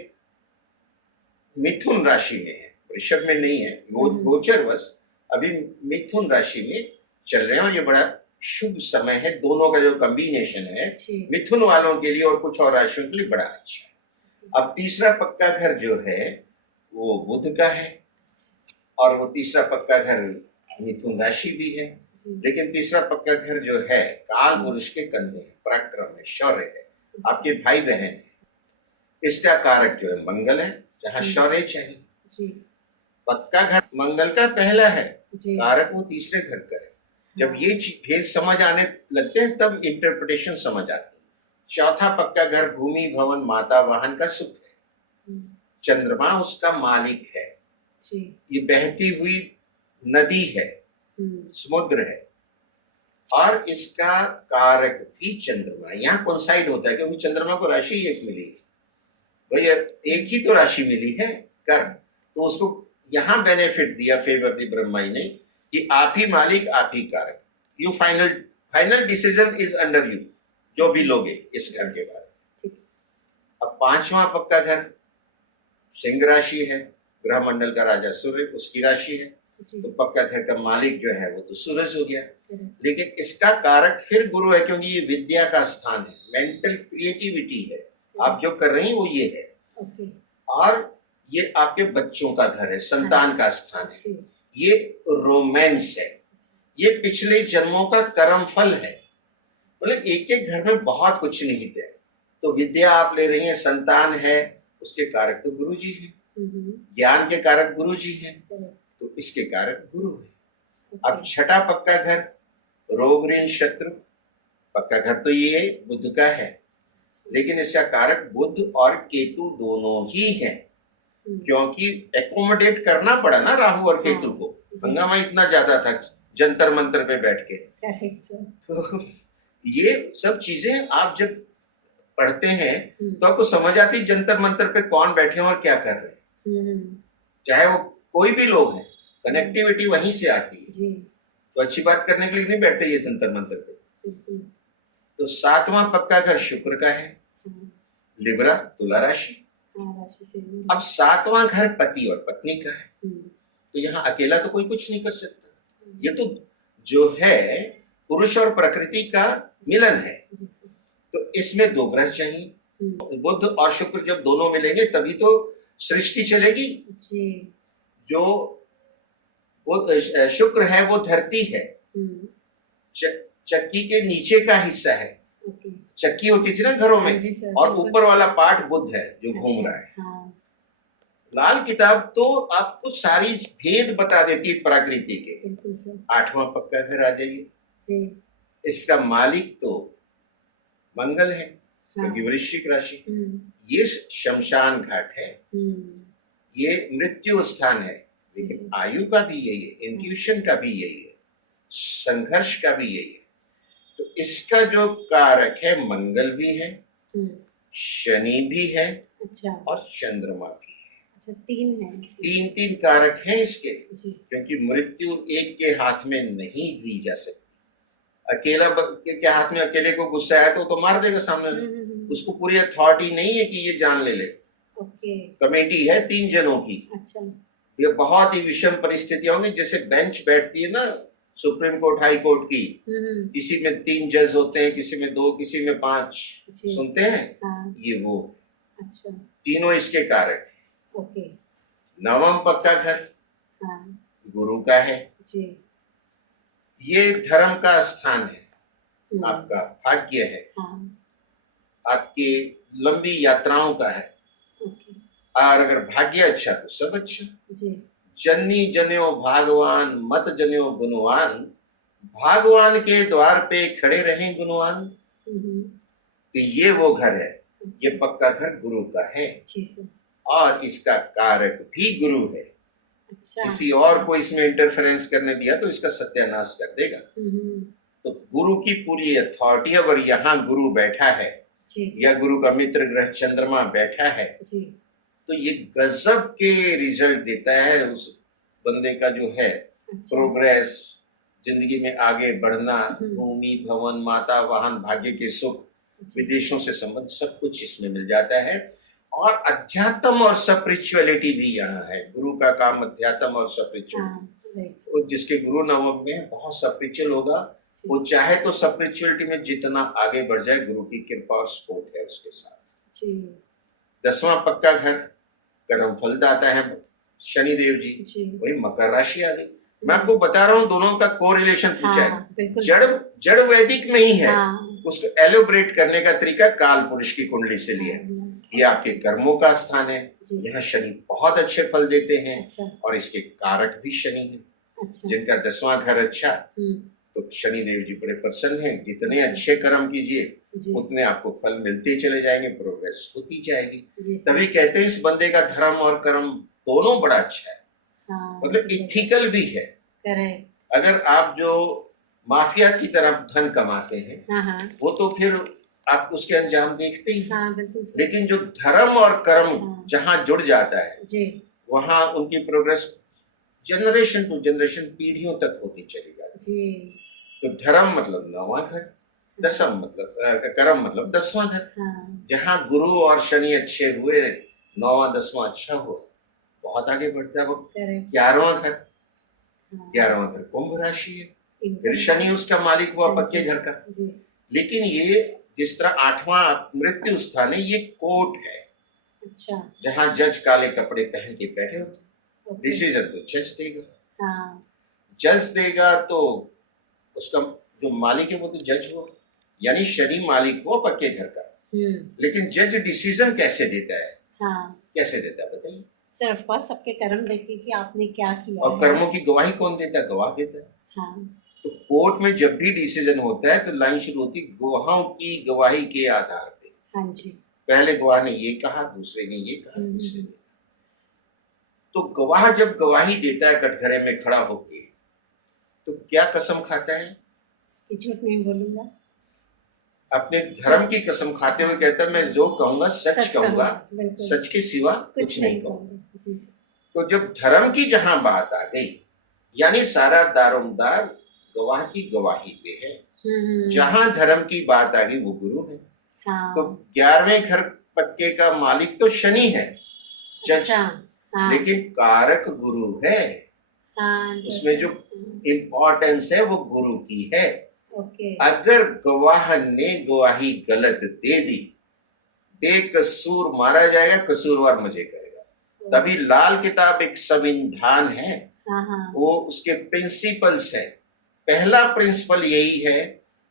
मिथुन राशि में है, वृषभ में नहीं है, गोचर वश अभी मिथुन राशि में चल रहे हैं और ये बड़ा शुभ समय है। दोनों का जो कॉम्बिनेशन है मिथुन वालों के लिए और कुछ और राशियों के लिए बड़ा अच्छा है। अब तीसरा पक्का घर जो है वो बुध का है और वो तीसरा पक्का घर मिथुन राशि भी है, लेकिन तीसरा पक्का घर जो है काल पुरुष के कंधे है, पराक्रम है, शौर्य है, आपके भाई बहन है। इसका कारक जो है मंगल है, जहाँ शौर्य चाहिए। पक्का घर मंगल का पहला है, कारक वो तीसरे घर का है। जब ये भेद समझ आने लगते हैं तब इंटरप्रिटेशन समझ आती है। चौथा पक्का घर भूमि भवन माता वाहन का सुख है, चंद्रमा उसका मालिक है, ये बहती हुई नदी है, समुद्र है और इसका कारक भी चंद्रमा। यहाँ कोइंसाइड होता है क्योंकि चंद्रमा को राशि एक मिली है, भैया एक ही तो राशि मिली है कर्म, तो उसको यहाँ बेनिफिट दिया फेवर दी ब्रह्माई ने कि आप ही मालिक आप ही कारक, you final decision is under you, जो भी लोगे इस घर के बारे में। अब पांचवा पक्का घर सिंह राशि है, ग्रह मंडल का राजा सूर्य उसकी राशि है, तो पक्का घर का मालिक जो है वो तो सूरज हो गया। लेकिन इसका कारक फिर गुरु है क्योंकि ये विद्या का स्थान है, मेंटल क्रिएटिविटी है, आप जो कर रही हैं वो ये है। और ये आपके बच्चों का घर है, संतान का स्थान है, ये रोमांस है, ये पिछले जन्मों का कर्म फल है। मतलब एक एक घर में बहुत कुछ निहित है। तो विद्या आप ले रही हैं, संतान है, उसके कारक तो गुरु जी है, ज्ञान के कारक गुरु जी हैं, तो इसके कारक गुरु है। अब छठा पक्का घर रोग ऋण शत्रु, पक्का घर तो ये बुध का है, लेकिन इसका कारक बुध और केतु दोनों ही है, क्योंकि एकोमोडेट करना पड़ा ना राहु और केतु को। हंगामा इतना ज्यादा था जंतर मंतर पे बैठ के। तो ये सब चीजें आप जब पढ़ते हैं तो आपको समझ आती जंतर मंतर पे कौन बैठे हैं और क्या कर रहे हैं, चाहे वो कोई भी लोग हैं, कनेक्टिविटी वहीं से आती है। तो अच्छी बात करने के लिए नहीं बैठते ये जंतर मंतर पे। तो सातवां पक्का घर शुक्र का है, लिब्रा तुला राशि। अब सातवां घर पति और पत्नी का है, तो यहाँ अकेला तो कोई कुछ नहीं कर सकता। ये तो जो है पुरुष और प्रकृति का मिलन है, तो इसमें दो ग्रह चाहिए। बुध और शुक्र जब दोनों मिलेंगे तभी तो सृष्टि चलेगी। जो वो शुक्र है वो धरती है, चक्की के नीचे का हिस्सा है, चक्की होती थी ना घरों में, और ऊपर वाला पार्ट बुध है जो घूम रहा है। लाल किताब तो आपको सारी भेद बता देती है प्रकृति के। आठवां पक्का घर आ जाइए, इसका मालिक तो मंगल है क्योंकि वृश्चिक राशि, ये शमशान घाट है, ये मृत्यु स्थान है, लेकिन आयु का भी यही है, इंट्यूशन का भी यही है, संघर्ष का भी यही है। तो इसका जो कारक है मंगल भी है, शनि भी है, और चंद्रमा भी है। अच्छा, तीन है, तीन कारक हैं इसके, क्योंकि मृत्यु एक के हाथ में नहीं दी जा सकती। अकेला के हाथ में अकेले को गुस्सा है तो मार देगा सामने में, उसको पूरी अथॉरिटी नहीं है कि ये जान ले ले। कमेटी है 3 जनों की। अच्छा। ये बहुत ही विषम परिस्थितियां होंगी, जैसे बेंच बैठती है ना सुप्रीम कोर्ट हाई कोर्ट की, किसी में 3 जज होते हैं, किसी में 2, किसी में 5 सुनते हैं, ये वो। अच्छा। तीनों इसके कारक। ओके। नवम पक्का घर गुरु का है, ये धर्म का स्थान है, आपका भाग्य है, आपकी लंबी यात्राओं का है, और अगर भाग्य अच्छा तो सब अच्छा। जन्नी जन्यो भागवान मत जन्यो गुणवान, भागवान के द्वार पे खड़े रहें गुणवान। तो ये वो घर है, ये पक्का घर गुरु का है, और इसका कारक भी गुरु है। अच्छा। किसी और को इसमें इंटरफेरेंस करने दिया तो इसका सत्यानाश कर देगा। तो गुरु की पूरी अथॉरिटी, अगर यहाँ गुरु बैठा है या गुरु का मित्र ग्रह चंद्रमा बैठा है, तो ये गजब के रिजल्ट देता है उस बंदे का जो है। अच्छा। प्रोग्रेस, जिंदगी में आगे बढ़ना, भूमि भवन माता वाहन भाग्य के सुख, विदेशों से संबंध, सब कुछ इसमें मिल जाता है। और अध्यात्म और स्पिरिचुअलिटी भी यहाँ है। गुरु का काम अध्यात्म और स्पिरिचुअलिटी। हाँ, right. वो जिसके गुरु नवम में है, बहुत स्पिरिचुअल होगा, जी, वो चाहे तो स्पिरिचुअलिटी में जितना आगे बढ़ जाए, गुरु की कृपा और सपोर्ट है उसके साथ। जी, 10वां पक्का घर कर्म फलदाता है शनिदेव जी, जी, वही मकर राशि आ गई। मैं आपको बता रहा हूँ दोनों का कोरिलेशन पूछा है, हाँ, बिल्कुल जड़ जड़ वैदिक में ही है। हाँ, उसको एलोब्रेट करने का तरीका काल पुरुष की कुंडली से लिया है। ये आपके कर्मों का स्थान है, जी, यहाँ शनि बहुत अच्छे फल देते हैं अच्छा, और इसके कारक भी शनि है। अच्छा, जिनका 10वां घर अच्छा, हम्म, तो शनिदेव जी बड़े प्रसन्न हैं। जितने अच्छा। अच्छे कर्म कीजिए जी, उतने आपको फल मिलते चले जाएंगे, प्रोग्रेस होती जाएगी। जी, सर, तभी कहते हैं इस बंदे का धर्म और कर्म दोनों बड़ा अच्छा है, हाँ, मतलब इथिकल भी है। करेक्ट, अगर आप जो माफिया की तरफ धन कमाते हैं हाँ, हाँ, वो तो फिर आप उसके अंजाम देखते ही हैं। हाँ, बिल्कुल सर, लेकिन जो धर्म और कर्म हाँ। जहाँ जुड़ जाता है जी, वहां उनकी प्रोग्रेस जनरेशन टू जनरेशन पीढ़ियों तक होती चली जाती जी, है। तो धर्म मतलब 9वां घर, दसम मतलब कर्म मतलब 10वां घर। हाँ, जहाँ गुरु और शनि अच्छे हुए, 9वां 10वां अच्छा हुआ, बहुत आगे बढ़ता है वो। करेक्ट, 11वां घर, हाँ, 11वां घर कुंभ राशि है, एकदम, फिर शनि उसका मालिक हुआ हाँ पक्के जी, घर का। जी, लेकिन ये जिस तरह 8वां मृत्यु स्थान है, ये कोर्ट है अच्छा, जहां जज काले कपड़े पहन के बैठे होते हैं। ओके, डिसीजन तो जज देगा, हाँ, जज देगा तो उसका जो मालिक है वो तो जज हुआ, यानी शनि मालिक हुआ पक्के घर का। लेकिन जज डिसीजन कैसे देता है, हाँ, कैसे देता है बताइए? सर ऑफ कोर्स सबके कर्म देखे कि आपने क्या किया और है, कर्मों की गवाही कौन देता है? गवाह देता है। हाँ, तो कोर्ट में जब भी डिसीजन होता है तो लाइन शुरू होती है गवाहों की गवाही के आधार पे। हाँ जी, पहले गवाह ने ये कहा, दूसरे ने ये कहा, हम्म, तीसरे ने। तो गवाह जब गवाही देता है कटघरे में खड़ा होके, तो क्या कसम खाता है? कि झूठ नहीं बोलूंगा, अपने धर्म की कसम खाते हुए कहता है मैं जो कहूंगा सच कहूंगा, बिल्कुल, सच के सिवा कुछ नहीं कहूंगा। कहूंगा, जी सर, तो जब धर्म की जहां बात आ गई, यानी सारा दारोमदार गवाह की गवाही पे है। जहां धर्म की बात आ गई वो गुरु है। हाँ, तो 11वें घर पक्के का मालिक तो शनि है, जज, अच्छा, हाँ, लेकिन कारक गुरु है। हाँ, उसमें जो इम्पोर्टेंस है वो गुरु की है। ओके, अगर गवाह ने गवाही गलत दे दी, बेकसूर मारा जाएगा, कसूरवार मजे करेगा। तभी लाल किताब एक संविधान है, हाँ, हाँ, वो उसके प्रिंसिपल्स है। पहला प्रिंसिपल यही है,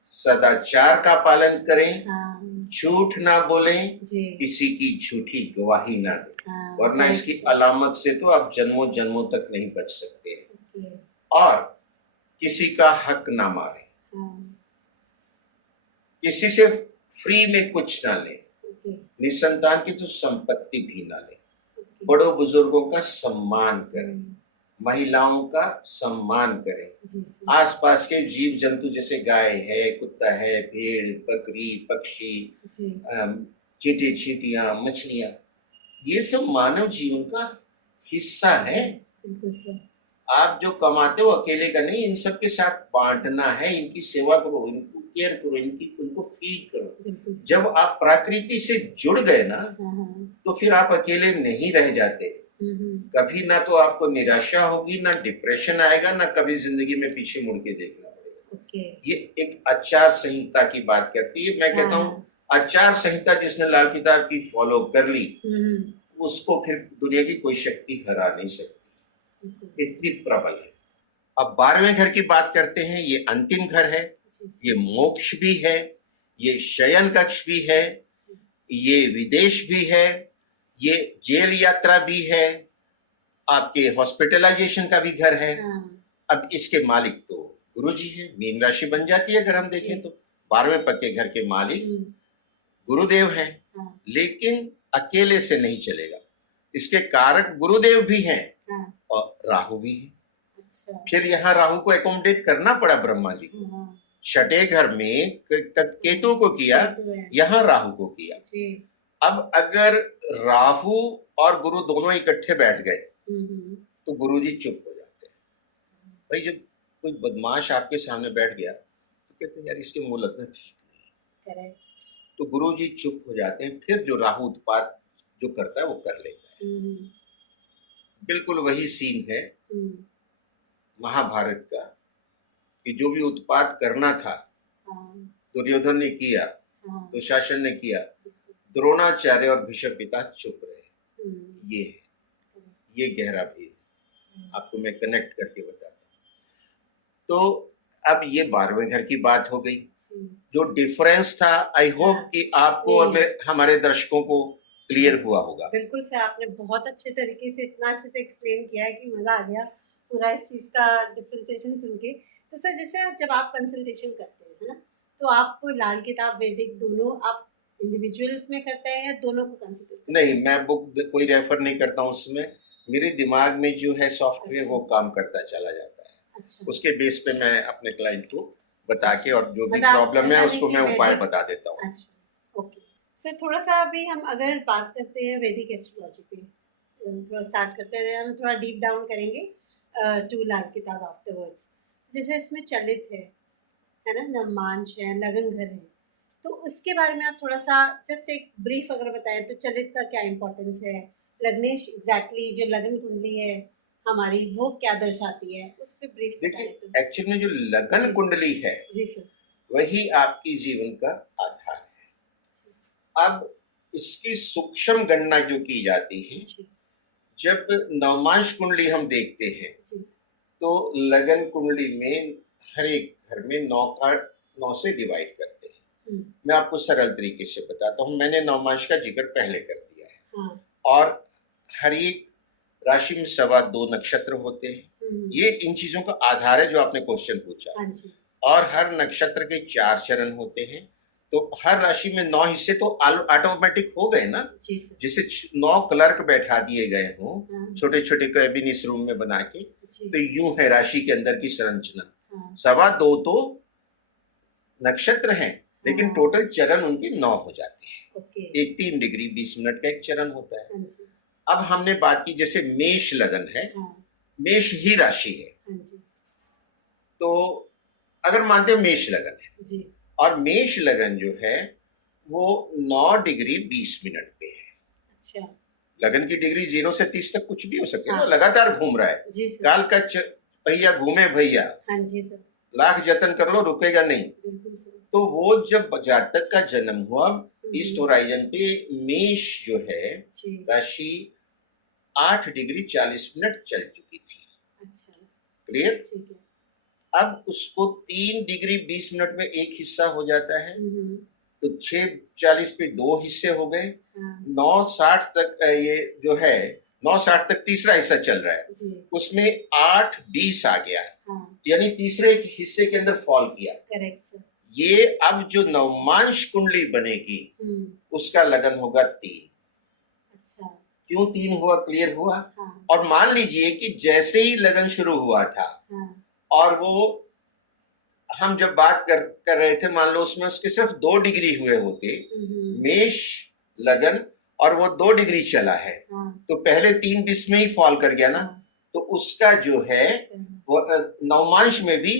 सदाचार का पालन करें, हाँ, झूठ ना बोलें, जी, किसी की झूठी गवाही ना दें, हाँ, वरना right, इसकी sir, अलामत से तो आप जन्मों जन्मों तक नहीं बच सकते। ओके, और किसी का हक ना मारें, हाँ, किसी से फ्री में कुछ ना लें, ओके, निसंतान की तो संपत्ति भी ना लें, ओके, बड़ों बुजुर्गों का सम्मान करें, हम्म, महिलाओं का सम्मान करें, जी सर, आसपास के जीव जंतु जैसे गाय है, कुत्ता है, भेड़, बकरी, पक्षी, जी, चींटी, चींटियां, मछलियां, ये सब मानव जीवन का हिस्सा है। बिल्कुल सर, आप जो कमाते हो अकेले का नहीं, इन सब के साथ बांटना है, इनकी सेवा करो, इनको केयर करो, उनको फीड करो। बिल्कुल सर, जब आप प्रकृति से जुड़ गए ना, हाँ, हाँ, तो फिर आप अकेले नहीं रह जाते। कभी ना तो आपको निराशा होगी, ना डिप्रेशन आएगा, ना कभी जिंदगी में पीछे मुड़ के देखना पड़ेगा। ओके, ये एक आचार संहिता की बात करती है। मैं कहता हूँ आचार संहिता जिसने लाल किताब की फॉलो कर ली, उसको फिर दुनिया की कोई शक्ति हरा नहीं सकती, इतनी प्रबल है। अब 12वें घर की बात करते हैं। ये अंतिम घर है, ये मोक्ष भी है, ये शयन कक्ष भी है, ये विदेश भी है, ये जेल यात्रा भी है, आपके हॉस्पिटलाइजेशन का भी घर है। अब इसके मालिक तो गुरु जी है, मीन राशि बन जाती है अगर हम देखें तो। 12वें पक्के घर के मालिक गुरुदेव हैं, लेकिन अकेले से नहीं चलेगा, इसके कारक गुरुदेव भी हैं और राहु भी है। अच्छा, फिर यहाँ राहु को एकोमोडेट करना पड़ा ब्रह्मा जी को। छठे घर में केतु को किया, यहाँ राहु को किया। अब अगर राहु और गुरु दोनों इकट्ठे बैठ गए तो गुरु जी चुप हो जाते हैं। भाई जब कोई बदमाश आपके सामने बैठ गया तो कहते हैं यार इसके मुंह लगना ठीक नहीं, तो गुरु जी चुप हो जाते हैं। फिर जो राहु उत्पात जो करता है वो कर लेता है। हम्म, बिल्कुल वही सीन है हम्म, महाभारत का कि जो भी उत्पात करना था हाँ, दुर्योधन ने किया, हाँ, दुशासन ने किया, द्रोणाचार्य और भीष्म पिता चुप रहे। हम्म, ये है, ये गहरा भेद आपको मैं कनेक्ट करके बताता हूँ। तो अब ये 12वें घर की बात हो गई। जी, जो डिफरेंस था आई होप हाँ, कि आपको और हमारे दर्शकों को क्लियर हुआ होगा। बिल्कुल सर, आपने बहुत अच्छे तरीके से इतना अच्छे से एक्सप्लेन किया है कि मजा आ गया पूरा इस चीज का डिफरेंशिएशन सुन के। तो सर जैसे जब आप कंसल्टेशन करते हैं, है ना, तो आप लाल किताब वैदिक दोनों आप इंडिविजुअल्स में करते हैं या दोनों को कंसिडर करते हैं? नहीं, मैं बुक कोई रेफर नहीं करता हूँ उसमें। मेरे दिमाग में जो है सॉफ्टवेयर अच्छा। वो काम करता चला जाता है। अच्छा, उसके बेस पे मैं अपने क्लाइंट को बता के और जो भी मतलब आप प्रॉब्लम है ऐसा उसको नहीं मैं कि उपाय वैदिक। बता देता हूँ। अच्छा, ओके। सर थोड़ा सा अभी हम अगर बात करते हैं वैदिक एस्ट्रोलॉजी पे, थोड़ा स्टार्ट करते हैं, हम थोड़ा डीप डाउन करेंगे टू लाल किताब आफ्टरवर्ड्स। जैसे इसमें चलित है ना, नवमांश है, लगन घर है, तो उसके बारे में आप थोड़ा सा जस्ट एक ब्रीफ अगर बताएं तो चलित का क्या इम्पोर्टेंस है, लग्नेश एग्जैक्टली जो लगन कुंडली है हमारी वो क्या दर्शाती है, उस पर ब्रीफ बताएं देखिए, तो। एक्चुअली में जो लगन जी। कुंडली है जी सर। वही आपकी जीवन का आधार है। जी, अब इसकी सूक्ष्म गणना जो की जाती है, जी, जब नवमांश कुंडली हम देखते हैं जी, तो लगन कुंडली में हर एक घर में 9 से डिवाइड करते हैं। हम्म, मैं आपको सरल तरीके से बताता हूँ, मैंने नवमांश का जिक्र पहले कर दिया है। हाँ, और हर एक राशि में 2.25 नक्षत्र होते हैं। ये इन चीजों का आधार है जो आपने क्वेश्चन पूछा। हाँ जी, और हर नक्षत्र के 4 चरण होते हैं। तो हर राशि में 9 हिस्से तो ऑटोमेटिक हो गए ना। जी सर, जिसे 9 क्लर्क बैठा दिए गए हों हाँ, छोटे छोटे कैबिन इस रूम में बना के, जी, तो यूं है राशि के अंदर की संरचना। हाँ, 2.25 तो नक्षत्र हैं, लेकिन हाँ, टोटल चरण उनके 9 हो जाते हैं। ओके, एक 3 डिग्री 20 मिनट का एक चरण होता है। हाँ जी, अब हमने बात की जैसे मेष लगन है, हाँ, मेष ही राशि है। हाँ जी, तो अगर मानते हैं मेष लगन है, जी, और मेष लगन जो है वो 9 डिग्री 20 मिनट पे है। अच्छा, लगन की डिग्री 0 से 30 तक कुछ भी हो सकती है हाँ, ना, लगातार घूम रहा है। जी सर, काल का पहिया घूमे भैया, हाँ जी सर, लाख जतन कर लो रुकेगा नहीं। बिल्कुल सर, तो वो जब जातक का जन्म हुआ ईस्ट हम्म, होराइजन पे मेष जो है जी, राशि 8 डिग्री 40 मिनट चल चुकी थी। अच्छा, क्लियर? ठीक है, अब उसको 3 डिग्री 20 मिनट में एक हिस्सा हो जाता है, हम्म, तो 6:40 पे 2 हिस्से हो गए। हाँ, 9:60 तक ये जो है 9:60 तक तीसरा हिस्सा चल रहा है, जी, उसमें 8:20 आ गया, हाँ, यानी तीसरे हिस्से के अंदर फॉल किया। करेक्ट सर, ये अब जो नवमांश कुंडली बनेगी उसका लगन होगा 3। अच्छा, क्यों 3 हुआ, क्लियर हुआ? हाँ, और मान लीजिए कि जैसे ही लगन शुरू हुआ था हाँ, और वो हम जब बात कर रहे थे, मान लो उसमें उसके सिर्फ 2 डिग्री हुए होते, मेष लगन, और वो 2 डिग्री चला है, हाँ, तो पहले 3:20 में ही फॉल कर गया ना। हाँ, तो उसका जो है वो नवमांश में भी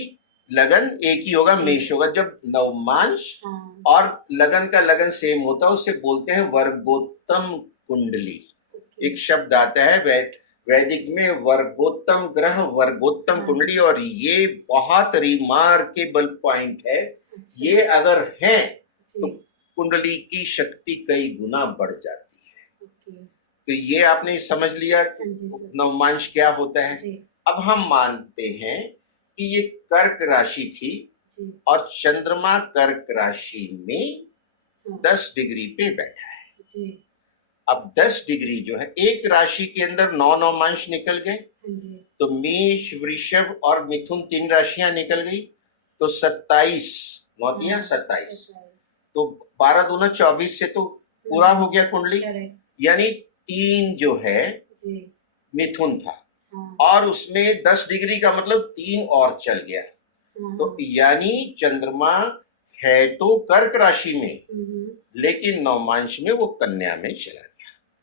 लगन एक ही होगा, मेष होगा। जब नवमांश हाँ, और लगन का लगन सेम होता है उसे बोलते हैं वर्गोत्तम कुंडली। ओके, एक शब्द आता है वैदिक में वर्गोत्तम ग्रह, वर्गोत्तम हाँ, कुंडली, और ये बहुत रिमार्केबल पॉइंट है। अच्छा, ये अगर है तो जी, कुंडली की शक्ति कई गुना बढ़ जाती है। ओके, तो ये आपने समझ लिया कि हाँ जी सर, नवमांश क्या होता है। जी, अब हम मानते हैं कि ये कर्क राशि थी जी, और चंद्रमा कर्क राशि में हाँ, 10 डिग्री पे बैठा है। जी, अब 10 डिग्री जो है एक राशि के अंदर 9 नवमांश निकल गए, हाँ जी, तो मेष वृषभ और मिथुन 3 राशियां निकल गई, तो 27 नौतिया हाँ, 27, 27, तो 12 दूना 24 से तो पूरा हो गया कुंडली। करेक्ट, यानी 3 जो है जी, मिथुन था, हाँ, और उसमें 10 डिग्री का मतलब 3 और चल गया। हाँ, तो यानी चंद्रमा है तो कर्क राशि में, लेकिन नवमांश में वो कन्या में चला गया।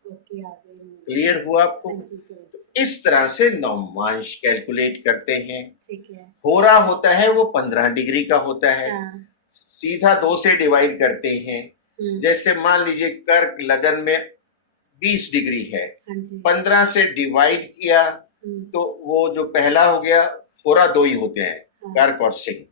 ओके, आ गई, क्लियर हुआ आपको? हाँ जी, correct, इस तरह से नवमांश कैलकुलेट करते हैं। ठीक है, होरा होता है वो 15 डिग्री का होता है, हाँ, सीधा 2 से डिवाइड करते हैं। हम्म, जैसे मान लीजिए कर्क लगन में 20 डिग्री है, हाँ जी 15 से डिवाइड किया तो वो जो पहला हो गया, होरा दो ही होते हैं, हाँ, कर्क और सिंह,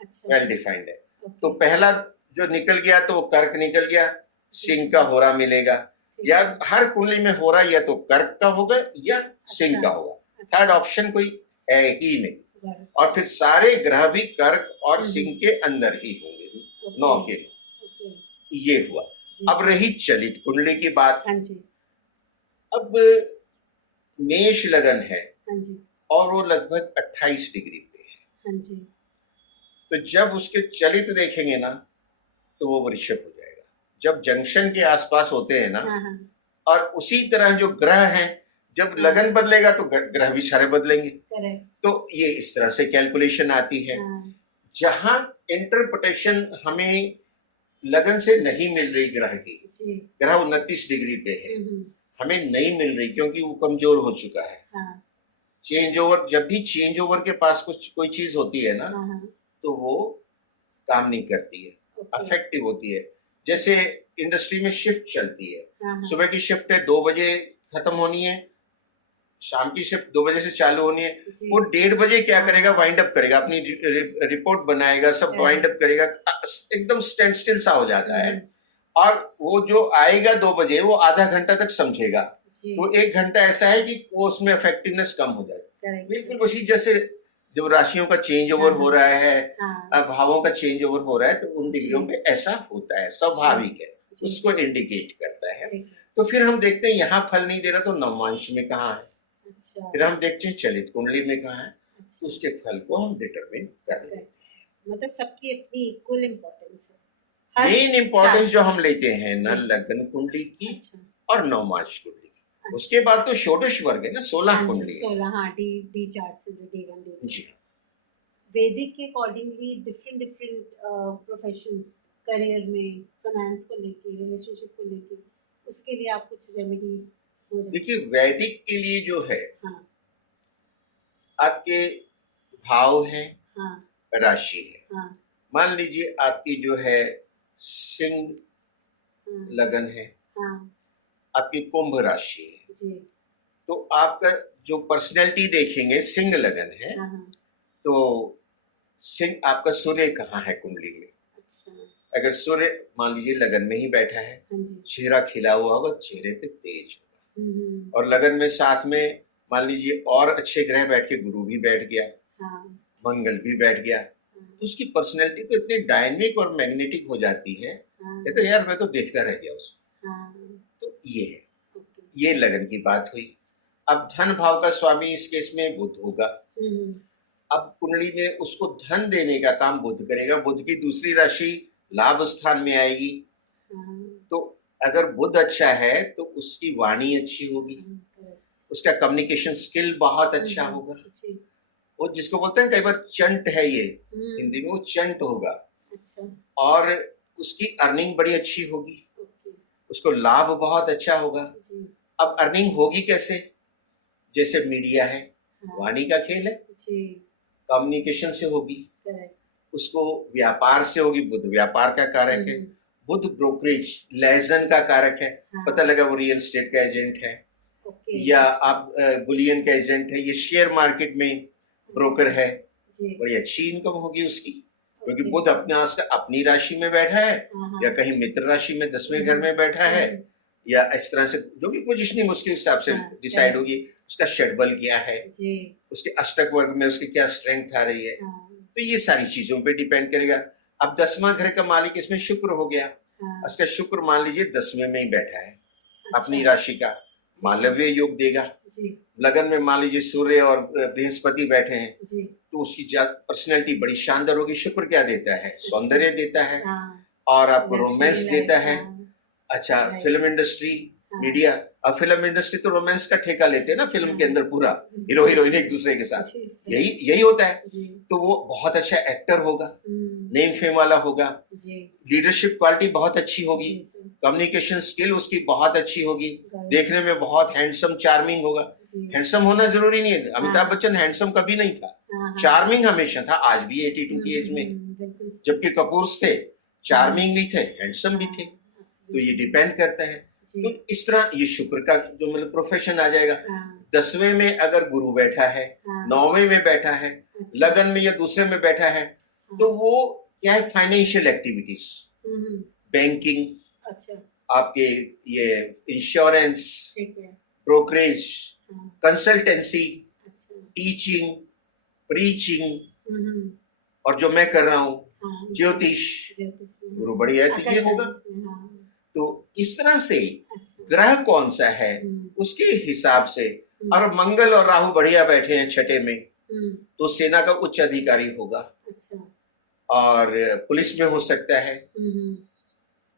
अच्छा वेल डिफाइंड है। ओके तो पहला जो निकल गया तो वो कर्क निकल गया, सिंह का होरा मिलेगा, ठीक या है, हर कुंडली में होरा या तो कर्क का होगा या सिंह का होगा, अच्छा थर्ड ऑप्शन कोई है ही नहीं। right, और फिर सारे ग्रह भी कर्क और हम्म, सिंह के अंदर ही होंगे, ओके, 9 के 9। ओके ये हुआ। जी अब रही चलित कुंडली की बात। हाँ जी अब मेष लगन है हाँ जी और वो लगभग 28 डिग्री पे है, हाँ जी तो जब उसके चलित देखेंगे ना तो वो वृषभ हो जाएगा। जब जंक्शन के आसपास होते हैं ना, हाँ हाँ और उसी तरह जो ग्रह हैं, जब हाँ। लगन बदलेगा तो ग्रह भी सारे बदलेंगे। करेक्ट तो ये इस तरह से कैलकुलेशन आती है। हाँ जहां इंटरप्रिटेशन हमें लगन से नहीं मिल रही ग्रह की, जी ग्रह 29 डिग्री पे है, हम्म, हमें नहीं मिल रही क्योंकि वो कमजोर हो चुका है। हाँ चेंज ओवर, जब भी चेंज ओवर के पास कुछ कोई चीज होती है ना, हाँ हाँ तो वो काम नहीं करती है, ओके अफेक्टिव होती है। जैसे इंडस्ट्री में शिफ्ट चलती है, हाँ हाँ सुबह की शिफ्ट है 2 बजे खत्म होनी है, शाम की शिफ्ट 2 बजे से चालू होनी है, जी वो 1:30 बजे क्या करेगा, वाइंड अप करेगा, अपनी रिपोर्ट बनाएगा, सब हाँ। वाइंड अप करेगा, एकदम स्टैंड स्टिल सा हो जाता है। हम्म, और वो जो आएगा 2 बजे वो आधा घंटा तक समझेगा, जी तो 1 घंटा ऐसा है कि वो उसमें इफेक्टिवनेस कम हो जाती है। करेक्ट बिल्कुल उसी जैसे जब राशियों का चेंज ओवर हो रहा है, हाँ भावों का चेंज ओवर हो रहा है, तो उन जी। डिग्रियों पे ऐसा होता है, स्वाभाविक है, जी उसको इंडिकेट करता है। ठीक है तो फिर हम देखते हैं यहाँ फल नहीं दे रहा तो नवमांश में कहाँ है, अच्छा फिर हम देखते हैं चलित कुंडली में कहाँ है, तो अच्छा उसके फल को हम डिटरमिन कर लेते हैं। मतलब सबकी अपनी इक्वल इम्पोर्टेंस है हर मेन इंपॉर्टेंस जो हम लेते हैं न जी। लग्न कुंडली की अच्छा और नवमांश कुंडली की, अच्छा। उसके बाद तो षोडश वर्ग है ना, 16 हाँ जी कुंडली है। 16 हाँ डी चार्ट से जो D1 D2 जी वैदिक के अकॉर्डिंगली डिफरेंट प्रोफेशंस करियर में फाइनेंस को लेके रिलेशनशिप को लेके उसके लिए आप कुछ रेमेडीज हो जाए देखिए, वैदिक के लिए जो है हाँ आपके भाव है, हाँ राशि है। हाँ मान लीजिए आपकी जो है सिंह हाँ लगन है, हाँ आपकी कुंभ राशि है, जी तो आपका जो पर्सनैलिटी देखेंगे सिंह लगन है, हाँ हाँ तो सिंह आपका सूर्य कहाँ है कुंडली में। अच्छा अगर सूर्य मान लीजिए लगन में ही बैठा है, हाँ जी चेहरा खिला हुआ होगा, चेहरे पे तेज होगा। हम्म, और लगन में साथ में मान लीजिए और अच्छे ग्रह बैठ के, गुरु भी बैठ गया, हाँ मंगल भी बैठ गया, हाँ तो उसकी पर्सनैलिटी तो इतनी डायनेमिक और मैग्नेटिक हो जाती है, हाँ ये तो यार मैं तो देखता रह गया उसको। हाँ तो ये है, ओके ये लगन की बात हुई। अब धन भाव का स्वामी इस केस में बुध होगा। हम्म, अब कुंडली में उसको धन देने का काम बुध करेगा, बुध की दूसरी राशि लाभ स्थान में आएगी। हाँ तो अगर बुध अच्छा है तो उसकी वाणी अच्छी होगी, correct, उसका कम्युनिकेशन स्किल बहुत अच्छा होगा। जी वो जिसको बोलते हैं कई बार चंट है, ये हम्म, हिंदी में वो चंट होगा। अच्छा और उसकी अर्निंग बड़ी अच्छी होगी, ओके उसको लाभ बहुत अच्छा होगा। जी अब अर्निंग होगी कैसे, जैसे मीडिया है, हाँ वाणी का खेल है, जी कम्युनिकेशन से होगी, करेक्ट उसको व्यापार से होगी, बुध व्यापार का कारक है। बुध ब्रोकरेज लेजन का कारक है, हाँ, पता लगा वो रियल एस्टेट का एजेंट है, ओके या आप बुलियन का एजेंट है, ये शेयर मार्केट में ब्रोकर है, जी बड़ी अच्छी इनकम होगी उसकी, क्योंकि ओके, बुध अपनी राशि में बैठा है, हाँ, हाँ, या कहीं मित्र राशि में 10वें घर में बैठा है, या इस तरह से जो भी पोजीशनिंग उसके हिसाब से हाँ, डिसाइड right. होगी। उसका षटबल क्या है, जी उसके अष्टक वर्ग में उसकी क्या स्ट्रेंथ आ रही है, हाँ, तो ये सारी चीजों पे डिपेंड करेगा। अब 10वां घर का मालिक इसमें शुक्र हो गया, हाँ, उसका शुक्र मान लीजिए 10वें में ही बैठा है, अपनी अच्छा, राशि का मालव्य योग देगा। जी लगन में मान लीजिए सूर्य और बृहस्पति बैठे हैं, जी तो उसकी पर्सनैलिटी बड़ी शानदार होगी। शुक्र क्या देता है, सौंदर्य देता है, हाँ और आपको luxury रोमांस life, देता है। हाँ, अच्छा, Right. फिल्म इंडस्ट्री, हाँ, मीडिया, अब फिल्म इंडस्ट्री तो रोमांस का ठेका लेते हैं ना, फिल्म हाँ, के अंदर पूरा हीरो हीरोइन एक दूसरे के साथ, जी, सर, यही होता है। जी तो वो बहुत अच्छा एक्टर होगा, हम्म, नेम फेम वाला होगा, जी लीडरशिप क्वालिटी बहुत अच्छी होगी, जी सर, कम्युनिकेशन स्किल उसकी बहुत अच्छी होगी, got it, देखने में बहुत हैंडसम चार्मिंग होगा। जी हैंडसम होना जरूरी नहीं है, अमिताभ हाँ। बच्चन हैंडसम कभी नहीं था, हाँ, हाँ, चार्मिंग हमेशा था, आज भी 82 की एज में। बिल्कुल सर, जबकि कपूर थे, चार्मिंग भी थे, हैंडसम भी थे, हाँ, तो ये डिपेंड करता है। जी। तो इस तरह ये शुक्र का जो मतलब प्रोफेशन आ जाएगा। हाँ, 10वें में अगर गुरु बैठा है, हाँ, 9वें में बैठा है, अच्छा, लगन में या दूसरे में बैठा है, तो हाँ, वो क्या है, फाइनेंशियल एक्टिविटीज, हम्म, बैंकिंग, अच्छा, आपके ये इंश्योरेंस, ठीक है, ब्रोकरेज, हाँ, कंसल्टेंसी, अच्छा, टीचिंग, प्रीचिंग, हम्म, और जो मैं कर रहा हूँ हाँ, ज्योतिष, ज्योतिष में, गुरु बढ़िया है तो आकाश ये होगा। साइंस में, हाँ, तो इस तरह से अच्छा, ग्रह कौन सा है हम्म, उसके हिसाब से, हम्म, और मंगल और राहु बढ़िया बैठे हैं छठे में, हम्म, तो सेना का उच्च अधिकारी होगा, अच्छा, और पुलिस में हो सकता है। हम्म,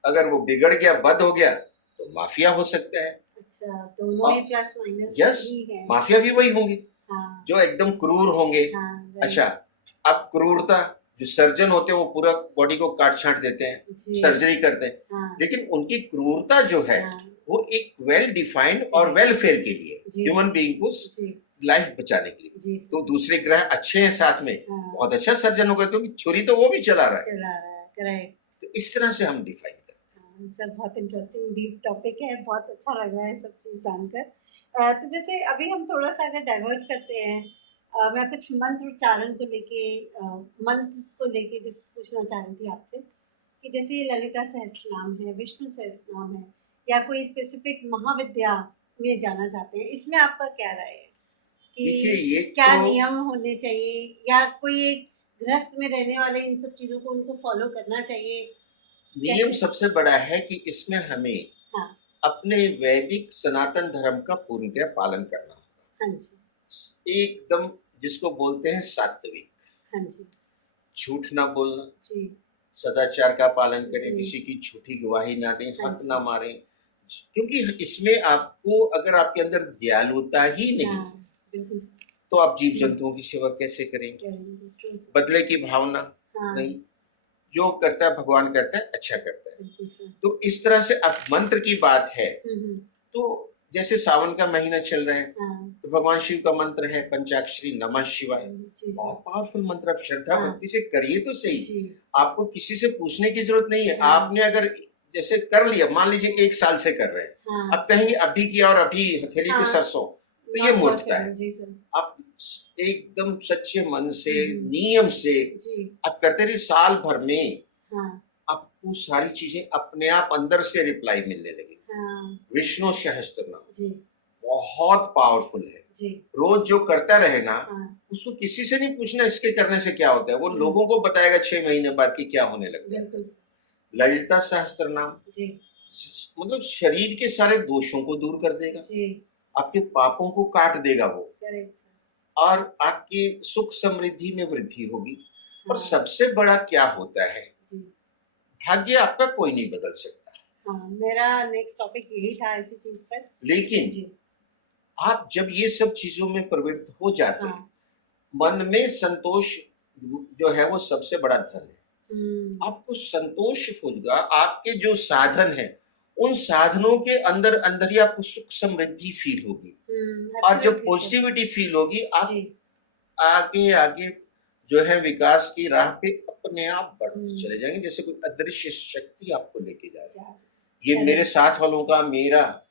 अगर वो बिगड़ गया, बद हो गया, तो माफिया हो सकता है। अच्छा, दोनों ही और प्लस माइनस यस, ही है, माफिया भी वही होंगे हाँ, जो एकदम क्रूर होंगे। हाँ, अच्छा, राइट, अब क्रूरता, जो सर्जन होते हैं वो पूरा बॉडी को काट छांट देते हैं, जी, सर्जरी करते हैं, हाँ, लेकिन उनकी क्रूरता जो है हाँ, वो एक वेल डिफाइंड और वेलफेयर के लिए, जी, ह्यूमन सर, बीइंग को जी, लाइफ बचाने के लिए। जी, तो सर, दूसरे ग्रह अच्छे हैं साथ में, हाँ, बहुत अच्छा सर्जन होगा, क्योंकि छुरी तो वो भी चला रहा है। चला रहा है, करेक्ट, तो इस तरह से हम डिफाइन करते हाँ, सर बहुत इंटरेस्टिंग डीप टॉपिक है, बहुत अच्छा लग रहा है सब चीज़ जानकर। तो जैसे अभी हम थोड़ा सा अगर डाइवर्ट करते हैं, मैं कुछ मंत्र उच्चारण को लेके, मंत्र को लेके पूछना चाह रही थी आपसे कि जैसे ये ललिता सहस्त्रनाम है, विष्णु सहस्त्रनाम है, या कोई स्पेसिफिक महाविद्या में जाना चाहते हैं, इसमें आपका क्या राय है हैं। देखिए, कि ये क्या तो नियम होने चाहिए, या कोई एक गृहस्थ में रहने वाले इन सब चीज़ों को उनको फॉलो करना चाहिए, नियम कैसे? सबसे बड़ा है कि इसमें हमें हाँ, अपने वैदिक सनातन धर्म का पूर्णतः पालन करना होगा, हाँ जी, एकदम, जिसको बोलते हैं सात्विक, हाँ जी, झूठ ना बोलना, जी, सदाचार का पालन करें, जी, किसी की झूठी गवाही ना दें, हाँ हक जी, ना मारें, क्योंकि इसमें आपको, अगर आपके अंदर दयालुता ही नहीं है, हाँ, बिल्कुल सर, तो आप जीव जी, जंतुओं की सेवा कैसे करेंगे। करेंगे, ट्रू सर, बदले की भावना हाँ, नहीं, जो करता है भगवान करता है, अच्छा करता है। बिल्कुल सर, तो इस तरह से अब मंत्र की बात है, हम्म, तो जैसे सावन का महीना चल रहा है, हाँ, तो भगवान शिव का मंत्र है पंचाक्षरी नमः शिवाय, जी बहुत सर, पावरफुल मंत्र। आप श्रद्धा हाँ, भक्ति से करिए तो सही, जी, आपको किसी से पूछने की जरूरत नहीं है। हाँ, आपने अगर जैसे कर लिया, मान लीजिए 1 साल से कर रहे हैं, हाँ, अब कहेंगे अभी किया और अभी हथेली पे हाँ, सरसों, तो ये नॉट मूर्खता है। पॉसिबल, जी सर, आप एकदम सच्चे मन से, हम्म, नियम से जी, आप करते रहिए, साल भर में हाँ, आपको सारी चीजें अपने आप अंदर से रिप्लाई मिलने लगेगी। हाँ, विष्णु सहस्त्रनाम जी, बहुत पावरफुल है, जी, रोज जो करता रहे ना, हाँ, उसको किसी से नहीं पूछना इसके करने से क्या होता है, वो हम्म, लोगों को बताएगा 6 महीने बाद कि क्या होने लगता है। बिल्कुल सर, ललिता सहस्त्रनाम जी, मतलब शरीर के सारे दोषों को दूर कर देगा, जी, आपके पापों को काट देगा वो, करेक्ट सर, और आपकी सुख समृद्धि में वृद्धि होगी। और हाँ, सबसे बड़ा क्या होता है, जी, भाग्य आपका कोई नहीं बदल सकता, हाँ, मेरा नेक्स्ट टॉपिक यही था इसी चीज़ पर, लेकिन जी, आप जब ये सब चीजों में प्रवृत्त हो जाते हैं, हाँ, मन में संतोष जो है वो सबसे बड़ा धन है। आपको संतोष होगा, आपके जो साधन है उन साधनों के अंदर अंदर ही आपको सुख समृद्धि फील होगी, और जब एब्सोल्युटली सर, पॉजिटिविटी फील होगी, आप जी, आगे आगे जो है विकास की राह पे अपने आप बढ़ते हम्म, चले जाएंगे, जैसे कोई अदृश्य शक्ति आपको लेके जा रही है। जा- ये Correct. मेरे साथ वालों का, मेरा हाँ,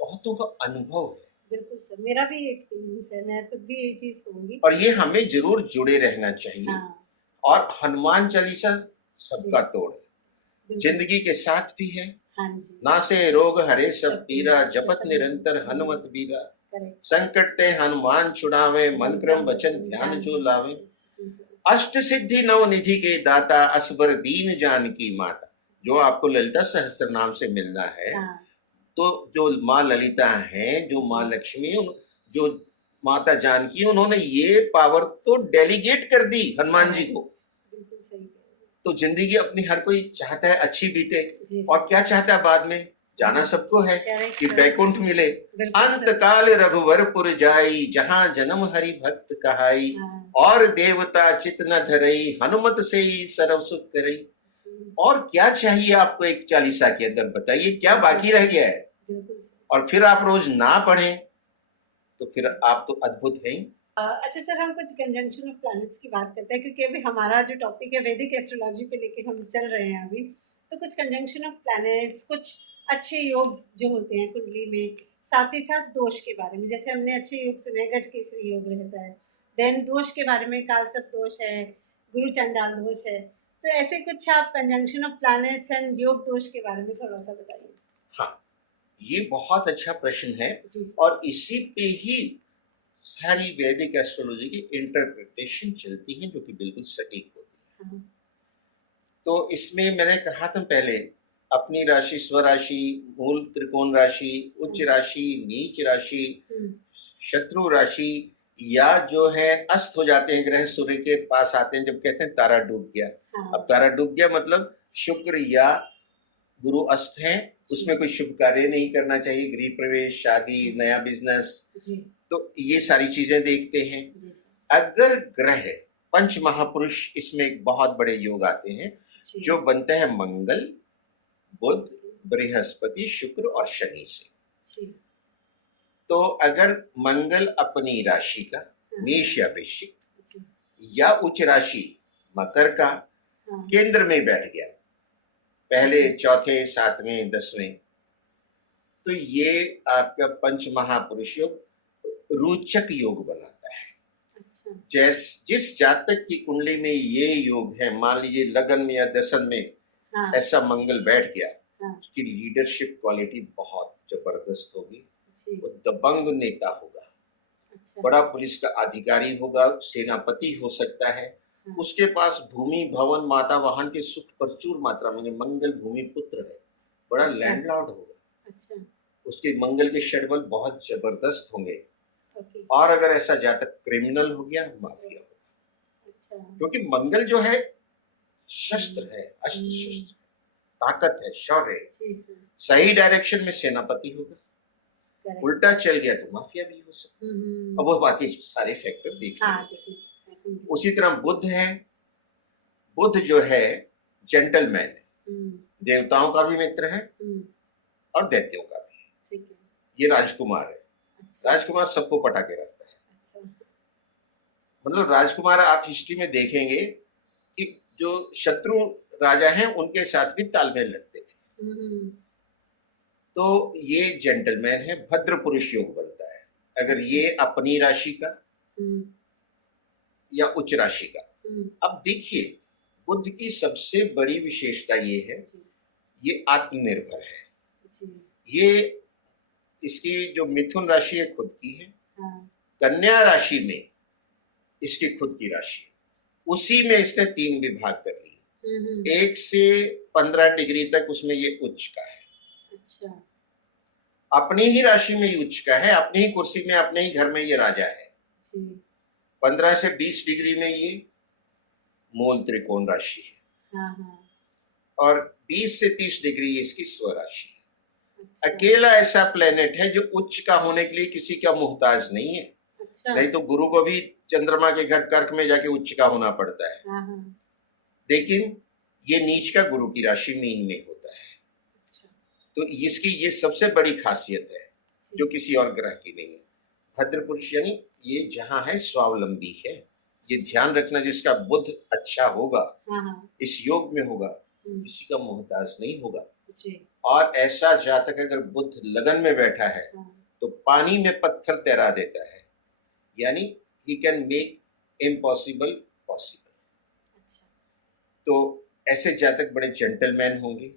बहुतों का अनुभव है, बिल्कुल सर, मेरा भी एक्सपीरियंस है, मैं खुद भी ये चीज़ कहूँगी, और ये हमें जरूर जुड़े रहना चाहिए। हाँ, और हनुमान चालीसा जी, सबका तोड़ है, बिल्कुल, जिंदगी के साथ भी है। हाँ जी, नासे रोग हरे सब सब पीरा, पीरा, जपत जपत निरंतर निरंतर हनुमत बीरा, करेक्ट, संकट ते हनुमान छुड़ावे, मन क्रम वचन ध्यान जो लावे, जी सर, अष्ट सिद्धि नव निधि के दाता, असबर दीन जानकी माता। जो आपको ललिता सहस्त्र नाम से मिलना है, हाँ, तो जो माँ ललिता हैं, जो माँ जी, लक्ष्मी, जो माता जानकी, उन्होंने ये पावर तो डेलीगेट कर दी हनुमान जी को। बिल्कुल सही कह रहे हैं, तो जिंदगी अपनी हर कोई चाहता है अच्छी बीते, जी और सर, क्या चाहता है बाद में, जाना सबको है करेक्ट कि सर, बैकुंठ मिले। बिल्कुल अंत सर, काल रघुवरपुर जाई, जहाँ जन्म हरि भक्त कहाई, हाँ, और देवता चित न धरई, हनुमत से ही सर्व सुख करई। जी, और क्या चाहिए आपको एक चालीसा के अंदर, बताइए क्या बाकी रह गया है। बिल्कुल सर, और फिर आप रोज ना पढ़ें तो फिर आप तो अद्भुत हैं। अच्छा सर, हम कुछ कंजंक्शन ऑफ प्लैनेट्स की बात करते हैं, क्योंकि अभी हमारा जो टॉपिक है वैदिक एस्ट्रोलॉजी पे लेके हम चल रहे हैं अभी, तो कुछ कंजंक्शन ऑफ प्लैनेट्स, कुछ अच्छे योग जो होते हैं कुंडली में, साथ ही साथ दोष के बारे में, जैसे हमने अच्छे योग सुने हैं, गज केसरी योग रहता है, देन दोष के बारे में कालसर्प दोष है, गुरु चंडाल दोष है, तो ऐसे कुछ आप कंजंक्शन ऑफ प्लैनेट्स एंड योग दोष के बारे में थोड़ा सा बताइए। हाँ, ये बहुत अच्छा प्रश्न है जी सर। और इसी पे ही सारी वैदिक एस्ट्रोलॉजी की इंटरप्रिटेशन चलती है जो कि बिल्कुल सटीक होती है। हाँ, तो इसमें मैंने कहा था पहले, अपनी राशि, स्वराशि, मूल त्रिकोण राशि, उच्च राशि, नीच राशि, शत्रु राशि, या जो है अस्त हो जाते हैं ग्रह सूर्य के पास आते हैं जब कहते हैं तारा डूब गया। हाँ, अब तारा डूब गया मतलब शुक्र या गुरु अस्त हैं, उसमें कोई शुभ कार्य नहीं करना चाहिए, गृह प्रवेश, शादी, नया बिजनेस, जी तो ये सारी चीजें देखते हैं। जी सर। अगर ग्रह पंच महापुरुष, इसमें एक बहुत बड़े योग आते हैं जी जो बनते हैं मंगल, बुध, बृहस्पति, शुक्र और शनि से। जी तो अगर मंगल अपनी राशि का, हाँ, मेष या वृश्चिक, जी या उच्च राशि मकर का हाँ, केंद्र में बैठ गया, पहले, चौथे, सातवें, 10वें, तो ये आपका पंच महापुरुष योग रोचक योग बनाता है। अच्छा जिस जातक की कुंडली में ये योग है, मान लीजिए लगन में या दशन में हाँ, ऐसा मंगल बैठ गया, हाँ, उसकी लीडरशिप क्वालिटी बहुत जबरदस्त होगी, जी वो दबंग नेता होगा, अच्छा बड़ा पुलिस का अधिकारी होगा, सेनापति हो सकता है, हाँ, उसके पास भूमि, भवन, माता, वाहन के सुख प्रचुर मात्रा में, मंगल भूमि पुत्र है, बड़ा अच्छा। लैंडलॉर्ड होगा, अच्छा उसके मंगल के षडबल बहुत जबरदस्त होंगे। ओके और अगर ऐसा जातक क्रिमिनल हो गया, माफिया होगा, अच्छा क्योंकि मंगल जो है शस्त्र है, अस्त्र शस्त्र, ताकत है, शौर्य है। जी सर सही डायरेक्शन में सेनापति होगा, करेक्ट उल्टा चल गया तो माफिया भी हो सकता है। अब वो बाकी सारे फैक्टर देख हाँ लेंगे। देखिए उसी तरह बुध है, बुध जो है जेंटलमैन है, देवताओं का भी मित्र है और दैत्यों का भी। ठीक है ये राजकुमार है, अच्छा राजकुमार सबको पटा के रखता है। अच्छा मतलब राजकुमार आप हिस्ट्री में देखेंगे कि जो शत्रु राजा हैं उनके साथ भी तालमेल रखते थे। तो ये जेंटलमैन है, भद्र पुरुष योग बनता है अगर ये अपनी राशि का या उच्च राशि का। अब देखिए, बुद्ध की सबसे बड़ी विशेषता ये है, ये आत्मनिर्भर है। जी ये इसकी जो मिथुन राशि है खुद की है, हाँ कन्या राशि में इसकी खुद की राशि है, उसी में इसने 3 विभाग कर लिए, 1 से 15 डिग्री तक उसमें ये उच्च का है। अच्छा अपनी ही राशि में ही उच्च का है, अपनी ही कुर्सी में, अपने ही घर में ये राजा है। जी 15 से 20 डिग्री में ये मूल त्रिकोण राशि है हाँ हाँ और 20 से 30 डिग्री इसकी स्वराशि है। अच्छा अकेला ऐसा प्लेनेट है जो उच्च का होने के लिए किसी का मुहताज नहीं है। अच्छा नहीं तो गुरु को भी चंद्रमा के घर कर्क में जाके उच्च का होना पड़ता है, हाँ हाँ लेकिन ये नीच का गुरु की राशि मीन में होता है। अच्छा तो इसकी ये सबसे बड़ी खासियत है जी, जो किसी और ग्रह की नहीं है। भद्र पुरुष यानी ये जहां है स्वावलंबी है। ये ध्यान रखना, जिसका बुध अच्छा होगा, हाँ हाँ इस योग में होगा, किसी का मोहताज नहीं होगा। जी और ऐसा जातक अगर बुध लगन में बैठा है हाँ तो पानी में पत्थर तैरा देता है, यानी he can make impossible possible. अच्छा तो ऐसे जातक बड़े जेंटलमैन होंगे,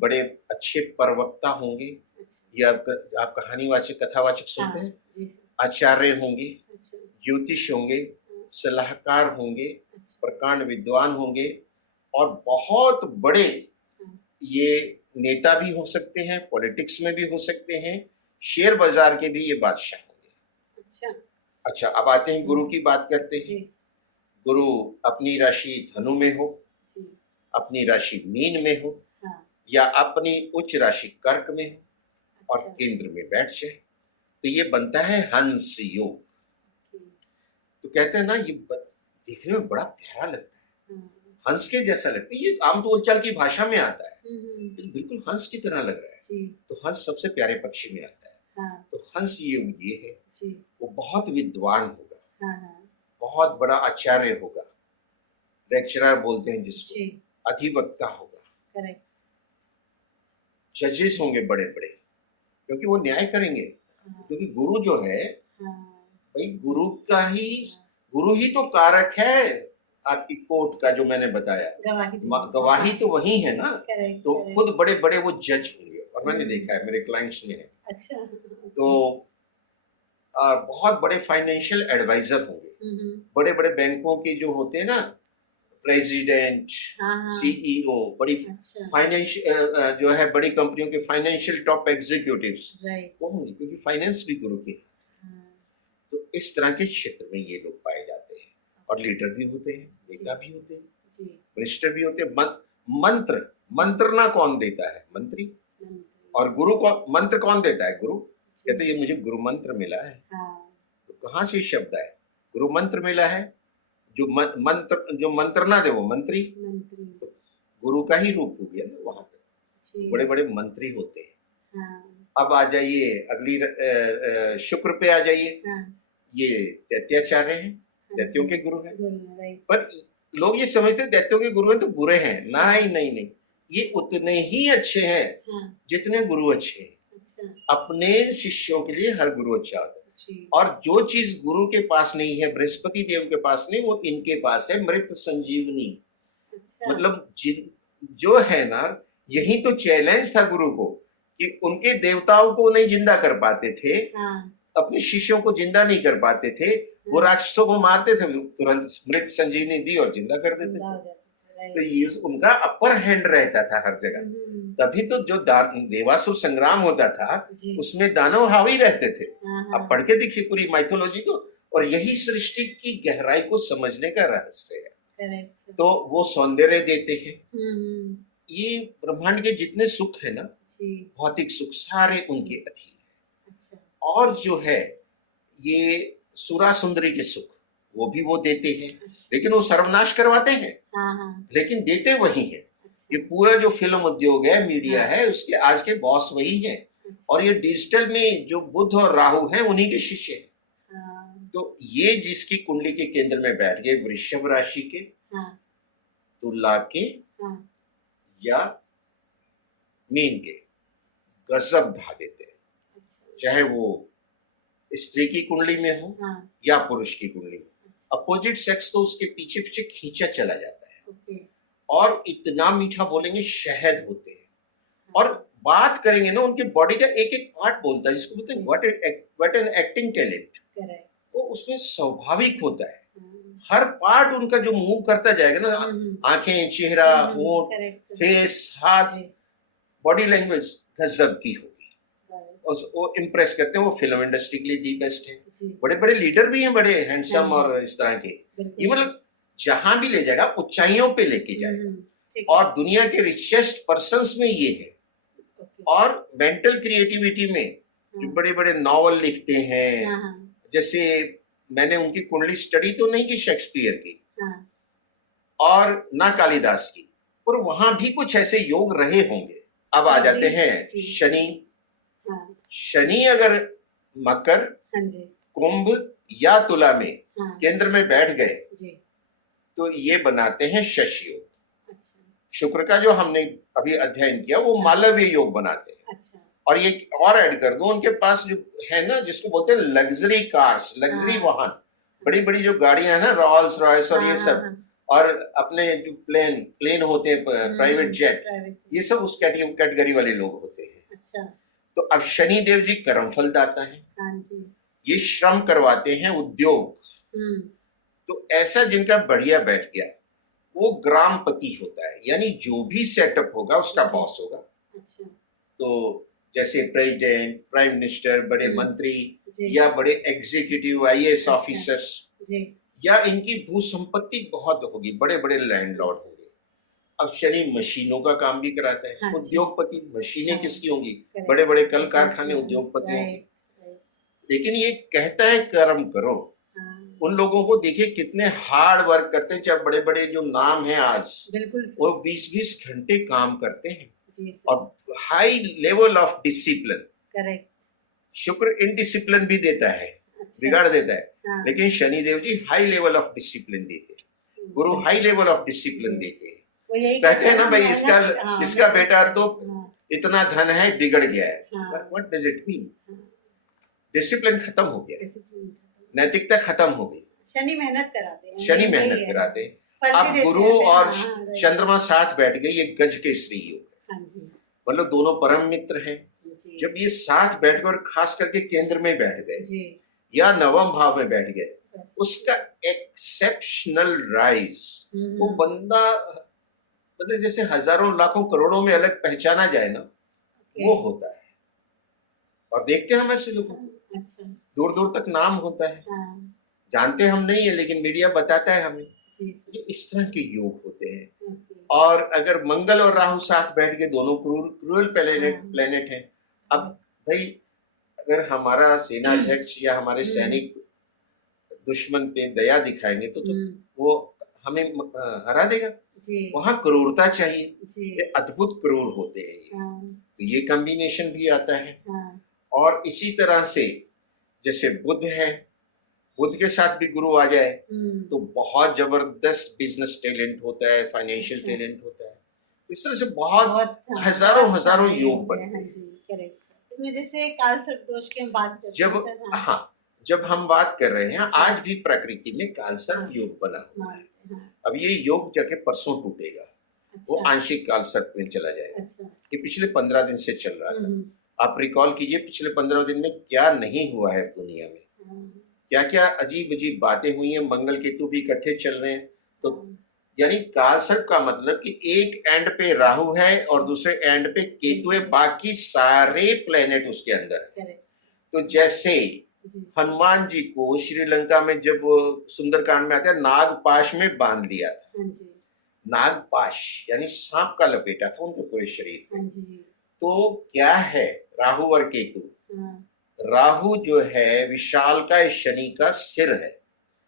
बड़े अच्छे प्रवक्ता होंगे, अच्छा या आप कहानीवाचक, कथावाचक सुनते हैं, जी सर आचार्य होंगे, अच्छा ज्योतिष होंगे, सलाहकार होंगे, अच्छा प्रकांड विद्वान होंगे और बहुत बड़े ये नेता भी हो सकते हैं, पॉलिटिक्स में भी हो सकते हैं, शेयर बाजार के भी ये बादशाह होंगे। अच्छा अच्छा, अब आते हैं गुरु की बात करते हैं। जी गुरु अपनी राशि धनु में हो, जी अपनी राशि मीन में हो, हाँ या अपनी उच्च राशि कर्क में हो और अच्छा केंद्र में बैठ जाए, तो ये बनता है हंस योग। ओके, तो कहते हैं ना, ये देखने में बड़ा प्यारा लगता है, हाँ, हंस के जैसा लगता है। ये आम बोलचाल की भाषा में आता है, हम्म, बिल्कुल हंस की तरह लग रहा है। जी तो हंस सबसे प्यारे पक्षी में आता है। हाँ तो हंस ये है, जी वो बहुत विद्वान होगा, हाँ हाँ बहुत बड़ा आचार्य होगा, लेक्चरर बोलते हैं जिसको, जी अधिवक्ता होगा, करेक्ट जजेस होंगे बड़े बड़े, क्योंकि वो न्याय करेंगे। हाँ, क्योंकि गुरु जो है हाँ, भाई, गुरु ही तो कारक है आपकी कोर्ट का, जो मैंने बताया। गवाही गवाही तो वही है ना। करेक्ट तो करेक्ट। खुद बड़े बड़े वो जज होंगे, और मैंने देखा है, मेरे क्लाइंट्स में है। अच्छा तो बहुत बड़े फाइनेंशियल एडवाइजर होंगे, हम्म, बड़े बड़े बैंकों के जो होते हैं ना, प्रेसिडेंट, हाँ हाँ सीईओ, बड़ी अच्छा फाइनेंशियल जो है बड़ी कंपनियों के फाइनेंशियल टॉप एग्जीक्यूटिव्स, राइट वो होंगे, क्योंकि फाइनेंस भी गुरु की है। हाँ तो इस तरह के क्षेत्र में ये लोग पाए जाते हैं, और लीडर भी होते हैं, नेता भी होते हैं, जी मिनिस्टर भी होते हैं। मंत्र मंत्रना कौन देता है? मंत्री। हम्म, और गुरु को मंत्र कौन देता है? गुरु। जी, कहते हैं, ये मुझे गुरु मंत्र मिला है। हाँ तो कहाँ से शब्द है? गुरु मंत्र मिला है। जो मंत्र ना दे वो मंत्री। मंत्री तो गुरु का ही रूप हो गया ना वहां तक। जी बड़े बड़े मंत्री होते हैं। हाँ अब आ जाइए अगली शुक्र पे आ जाइए। हाँ ये दैत्याचार्य हैं, दैत्यों के गुरु हैं। गुरु राइट पर लोग ये समझते हैं दैत्यों के गुरु हैं तो बुरे हैं। नहीं नहीं नहीं, ये उतने ही अच्छे हैं हाँ जितने गुरु अच्छे हैं। अच्छा अपने शिष्यों के लिए हर गुरु अच्छा होता है। जी और जो चीज गुरु के पास नहीं है, बृहस्पति देव के पास नहीं, वो इनके पास है, मृत संजीवनी। अच्छा मतलब जो है ना, यही तो चैलेंज था गुरु को, कि उनके देवताओं को नहीं जिंदा कर पाते थे, हाँ अपने शिष्यों को जिंदा नहीं कर पाते थे। वो राक्षसों को मारते थे, तुरंत मृत संजीवनी दी और जिंदा कर देते जिंदा हो थे। जाता है, तो राइट ये उनका अपर हैंड रहता था हर जगह। तभी तो जो देवासुर संग्राम होता था, जी उसमें दानव हावी रहते थे। हाँ आप हाँ पढ़ के देखिए पूरी माइथोलॉजी को, और यही सृष्टि की गहराई को समझने का रहस्य है। करेक्ट तो वो सौंदर्य देते हैं। हम्म ये ब्रह्मांड के जितने सुख है ना, जी भौतिक सुख, सारे उनके अधीन है। अच्छा और जो है ये सुरा सुंदरी के सुख, वो भी वो देते हैं, अच्छा लेकिन वो सर्वनाश करवाते हैं, हाँ हाँ लेकिन देते वही हैं। ये अच्छा पूरा जो फिल्म उद्योग है, मीडिया हाँ। है, उसके आज के बॉस वही हैं। अच्छा और ये डिजिटल में जो बुध और राहु हैं, उन्हीं के शिष्य हैं। हाँ तो ये जिसकी कुंडली के केंद्र में बैठ गए, वृषभ राशि के, हाँ तुला के, हाँ या मीन के, गजब ढा देते हैं। अच्छा चाहे वो स्त्री की कुंडली में हो हाँ या पुरुष की कुंडली में, अच्छा अपोजिट सेक्स तो उसके पीछे पीछे खींचा चला जाता है। ओके और इतना मीठा बोलेंगे, शहद होते हैं। और बात करेंगे ना, उनके बॉडी का एक एक पार्ट बोलता है, जिसको बोलते हैं what an acting talent. Correct वो उसमें स्वाभाविक होता है। हर पार्ट उनका जो मूव करता जाएगा ना, आंखें, चेहरा, होंठ, करेक्ट फेस, हाथ, बॉडी लैंग्वेज गजब की होगी। और वो इम्प्रेस करते हैं। वो फिल्म इंडस्ट्री के लिए दी बेस्ट है। जी बड़े बड़े लीडर भी हैं, बड़े हैंडसम हाँ जी। और इस तरह के। ये बिल्कुल मतलब जहां भी ले जाएगा, ऊंचाइयों पे लेके जाएगा। ठीक है और दुनिया के रिचेस्ट पर्संस में ये है। ओके और मेंटल क्रिएटिविटी में जो बड़े बड़े नॉवल लिखते हैं, हाँ हाँ जैसे मैंने उनकी कुंडली स्टडी तो नहीं की शेक्सपियर की हाँ और ना कालिदास की, पर वहां भी कुछ ऐसे योग रहे होंगे। अब आ जाते हैं जी। शनि। हाँ शनि अगर मकर, हाँ जी कुंभ या तुला में हाँ केंद्र में बैठ गए, जी तो ये बनाते हैं शश योग। अच्छा शुक्र का जो हमने अभी अध्ययन किया, वो मालवीय योग बनाते हैं। अच्छा और ये और ऐड कर दो, उनके पास जो है ना, जिसको बोलते हैं लग्जरी कार्स, लग्जरी हाँ। वाहन, बड़ी बड़ी जो गाड़ियां हैं ना, रॉल्स रॉयस और ये हाँ, सब, हाँ, और अपने जो प्लेन होते हैं, प्राइवेट जेट, प्राइवेट ये सब उस कैटेगरी वाले लोग होते हैं। अच्छा तो अब शनि देव जी कर्मफल दाता है, हाँ जी ये श्रम करवाते हैं, उद्योग। हम्म तो ऐसा जिनका बढ़िया बैठ गया, वो ग्रामपति होता है, यानी जो भी सेटअप होगा उसका जी। बॉस होगा। अच्छा तो जैसे प्रेसिडेंट, प्राइम मिनिस्टर, बड़े मंत्री, जी या बड़े एग्जीक्यूटिव आईएएस अच्छा। ऑफिसर्स, जी या इनकी भू संपत्ति बहुत होगी, बड़े बड़े लैंडलॉर्ड होंगे। अब शनि मशीनों का काम भी कराता है। हाँ जी। उद्योगपति, मशीनें हाँ। किसकी होंगी? Correct. बड़े बड़े कल कारखाने, उद्योगपति होंगे। राइट लेकिन ये कहता है कर्म करो। हाँ उन लोगों को देखिए कितने हार्ड वर्क करते हैं। चाहे बड़े बड़े जो नाम हैं आज, बिल्कुल वो 20-20 घंटे काम करते हैं, जी और high level of discipline. Correct शुक्र इनडिसिप्लिन भी देता है, अच्छा बिगाड़ देता है, हाँ लेकिन Shani Dev ji high level of discipline देते हैं। गुरु हाई लेवल ऑफ डिसिप्लिन देते हैं। वो यही कहते हैं ना भाई, मेहनत- हाँ, इसका बेटा तो हाँ, इतना धन है बिगड़ गया है, हाँ, व्हाट डज इट मीन? हाँ, डिसिप्लिन खत्म हो गया, discipline। नैतिकता खत्म हो गई, शनि मेहनत कराते हैं, शनि यही मेहनत है। कराते हैं। फल भी अब देते गुरु हैं फिर, और हाँ, right। चंद्रमा साथ बैठ गए, ये गज के श्री योग है, हाँ जी, मतलब दोनों परम मित्र हैं। जी, जब ये साथ बैठ गए और खास करके केंद्र में बैठ गए जी, या नवम भाव में बैठ गए, बस। उसका एक्सेप्शनल राइज, वो बंदा मतलब जैसे हजारों लाखों करोड़ों में अलग पहचाना जाए ना, वो होता है। और देखते हैं हम ऐसे लोगों को, अच्छा, दूर दूर तक नाम होता है, हाँ, जानते हम नहीं है लेकिन मीडिया बताता है हमें। जी सर, ये इस तरह के योग होते हैं। ओके, और अगर मंगल और राहु साथ बैठ के, दोनों क्रूरल हाँ। प्लेनेट है। अब भाई अगर हमारा सेनाध्यक्ष या हमारे सैनिक दुश्मन पे दया दिखाएंगे तो वो हमें हरा देगा। जी, वहां क्रूरता चाहिए, जी, ये अद्भुत क्रूर होते हैं ये। हाँ, तो ये कॉम्बिनेशन भी आता है। हाँ, और इसी तरह से जैसे बुध है, बुध के साथ भी गुरु आ जाए तो बहुत जबरदस्त बिजनेस टैलेंट होता है, फाइनेंशियल अच्छा। टैलेंट होता है। इस तरह से बहुत हाँ, हजारों बहुत हजारों सारे योग हैं, बनते हाँ हैं। जी, करेक्ट सर। इसमें जैसे काल सर्प दोष की हम बात करते जब हैं सर, हाँ, हाँ, जब हम बात कर रहे हैं, आज भी प्रकृति में कालसर्प हाँ। योग बना हुआ है। हाँ, अब ये योग जाके परसों टूटेगा, वो अच्छा, आंशिक कालसर्प में चला जाएगा। अच्छा, ये पिछले 15 दिन से चल रहा था। हम्म, आप रिकॉल कीजिए पिछले 15 दिन में क्या नहीं हुआ है दुनिया में, हाँ, क्या क्या अजीब अजीब बातें हुई हैं। मंगल केतु भी इकट्ठे चल रहे हैं, तो हाँ, यानी कालसर्प का मतलब कि एक एंड पे राहु है और दूसरे एंड पे केतु है, बाकी सारे प्लेनेट उसके अंदर है। करेक्ट, तो जैसे जी, हनुमान जी को श्रीलंका में जब सुंदरकांड में आता है, नागपाश में बांध दिया था। हाँ जी, नागपाश यानी सांप का लपेटा था उनके पूरे शरीर में। हाँ जी, तो क्या है राहु और केतु? हाँ, राहु जो है विशालकाय शनि का सिर है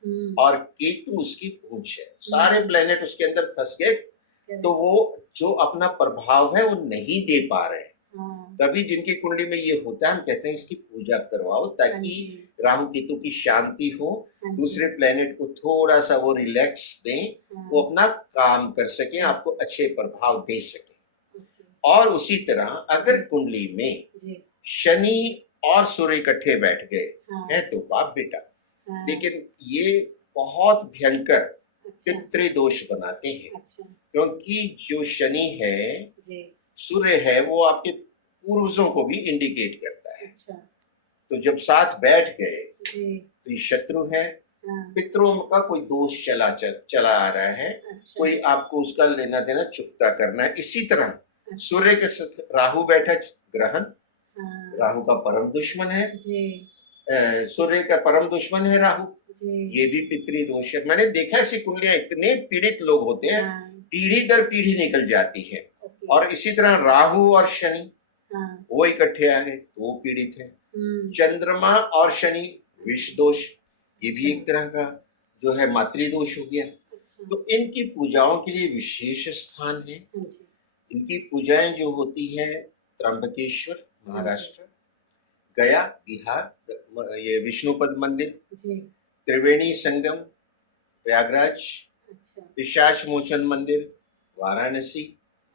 हम्म, और केतु उसकी पूंछ है। सारे प्लेनेट उसके अंदर फंस गए, correct, तो वो जो अपना प्रभाव है वो नहीं दे पा रहे हैं। हाँ, तभी जिनकी कुंडली में ये होता है, हम कहते हैं इसकी पूजा करवाओ हाँ ताकि जी, राहु केतु की शांति हो, हाँ जी, दूसरे प्लेनेट को थोड़ा सा वो रिलैक्स दें, हाँ, वो अपना काम कर सकें, आपको अच्छे प्रभाव दे सकें। ओके, और उसी तरह अगर कुंडली में जी, शनि और सूर्य इकट्ठे बैठ गए हाँ, हैं तो बाप बेटा, हाँ, लेकिन ये बहुत भयंकर अच्छा, पितृदोष बनाते हैं। अच्छा, क्योंकि जो शनि है, जी, सूर्य है, वो आपके पूर्वजों को भी इंडिकेट करता है। अच्छा, तो जब साथ बैठ गए जी, तो ये शत्रु है, हाँ, पितरों का कोई दोष चला आ रहा है, अच्छा, कोई आपको उसका लेना देना चुकता करना है। इसी तरह अच्छा, सूर्य के साथ राहु बैठा, ग्रहण हाँ, राहु का परम दुश्मन है, जी, सूर्य का परम दुश्मन है राहु, जी, ये भी पितृ दोष है। मैंने देखा ऐसी कुंडलियां, इतने पीड़ित लोग होते हैं, हाँ, पीढ़ी दर पीढ़ी निकल जाती है। ओके, और इसी तरह राहु और शनि हाँ, वो इकट्ठे आ गए तो वो पीड़ित है। चंद्रमा और शनि विष दोष, ये भी एक तरह का जो है मातृदोष हो गया। अच्छा, तो इनकी पूजाओं के लिए विशेष स्थान है। हाँ जी, इनकी पूजाएं जो होती है, त्र्यंबकेश्वर महाराष्ट्र, गया बिहार ये विष्णुपद मंदिर, जी, त्रिवेणी संगम प्रयागराज, अच्छा, पिशाच मोचन मंदिर वाराणसी,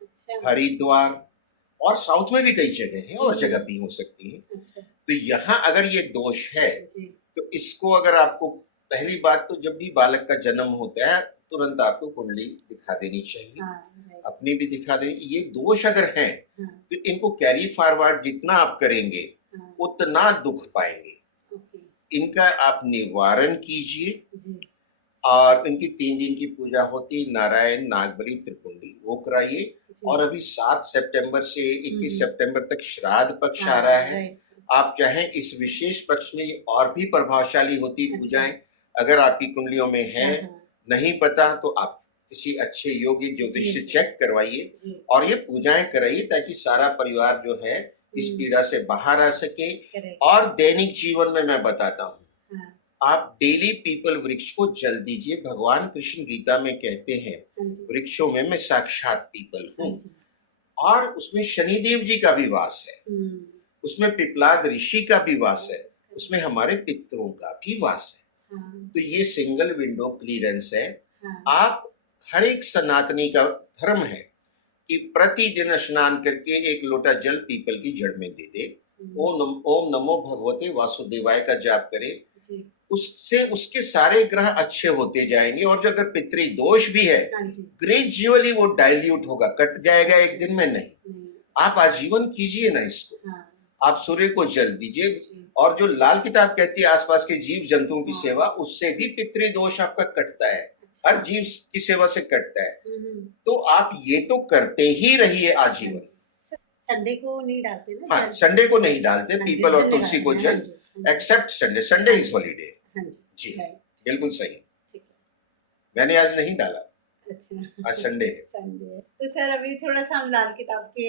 अच्छा, हरिद्वार, और साउथ में भी कई जगह हैं और जगह भी हो सकती हैं। अच्छा, तो यहाँ अगर ये दोष है जी, तो इसको अगर आपको, पहली बात तो जब भी बालक का जन्म होता है तुरंत आपको कुंडली दिखा देनी चाहिए, हाँ, right, अपनी भी दिखा दें। ये दोष अगर हैं हाँ, तो इनको कैरी फॉरवर्ड जितना आप करेंगे हाँ, उतना दुख पाएंगे। ओके, इनका आप निवारण कीजिए। जी, और इनकी 3 दिन की पूजा होती है, नारायण नागबली त्रिपुंडी, वो कराइए। जी, और अभी 7 सितंबर से 21 सितंबर तक श्राद्ध पक्ष आ हाँ, रहा है। right, sir, आप चाहें इस विशेष पक्ष में और भी प्रभावशाली होती अच्छा। पूजाएं अगर आपकी कुंडलियों में है, हाँ, हाँ, नहीं पता तो आप किसी अच्छे योगी ज्योतिष से जी, चेक करवाइए जी, और ये पूजाएं कराइए ताकि सारा परिवार जो है इस पीड़ा से बाहर आ सके। correct, और दैनिक जीवन में मैं बताता हूँ, हाँ, आप डेली पीपल वृक्ष को जल दीजिए। भगवान कृष्ण गीता में कहते हैं, हाँ जी, वृक्षों में मैं साक्षात पीपल हाँ हूँ। जी, और उसमें शनिदेव जी का भी वास है, उसमें पिपलाद ऋषि का भी वास है, उसमें हमारे पितरों का भी वास है। हाँ, तो ये सिंगल विंडो क्लियरेंस है। हाँ, आप हर एक सनातनी का धर्म है कि प्रतिदिन स्नान करके एक लोटा जल पीपल की जड़ में दे दे, ओम नमो भगवते वासुदेवाय का जाप करे, जी उससे उसके सारे ग्रह अच्छे होते जाएंगे। और जो अगर पितृ दोष भी है, हाँ जी ग्रेजुअली वो डाइल्यूट होगा, कट जाएगा एक दिन में नहीं। हम्म, आप आजीवन कीजिए ना इसको, हाँ आप सूर्य को जल दीजिए। जी और जो लाल किताब कहती है आसपास के जीव जंतुओं की हाँ। सेवा, उससे भी पितृ दोष आपका कटता है, अच्छा हर जीव की सेवा से कटता है। हम्म, तो आप ये तो करते ही रहिए आजीवन। सर, संडे को नहीं डालते ना हाँ, जल? संडे को नहीं डालते हाँ जी, पीपल और संडे तुलसी को डालते हैं, जल, हाँ जी, हाँ जी, except Sunday. Sunday is holiday. हाँ जी जी right, बिल्कुल सही। ठीक है मैंने आज नहीं डाला, अच्छा आज संडे है। संडे है। तो सर अभी थोड़ा सा हम लाल किताब के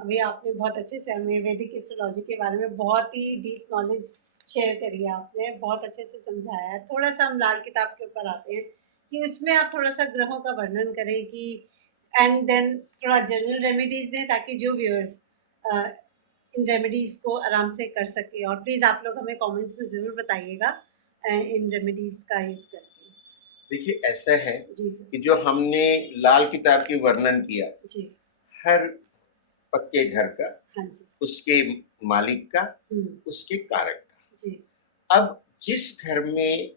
अभी आपने बहुत अच्छे से हमें वैदिक एस्ट्रोलॉजी के बारे में बहुत ही डीप नॉलेज शेयर करी है, आपने बहुत अच्छे से समझाया है। थोड़ा सा हम लाल किताब के ऊपर आते हैं कि उसमें आप थोड़ा सा ग्रहों का वर्णन करें कि एंड देन थोड़ा जनरल रेमेडीज दें ताकि जो व्यूअर्स इन रेमेडीज को आराम से कर सके। और प्लीज़ आप लोग हमें कमेंट्स में ज़रूर बताइएगा इन रेमेडीज का यूज़ करके। देखिए ऐसा है जी सर कि जो हमने लाल किताब की वर्णन किया, जी हर पक्के घर का, हाँ जी उसके मालिक का, हम्म, उसके कारक का। जी अब जिस घर में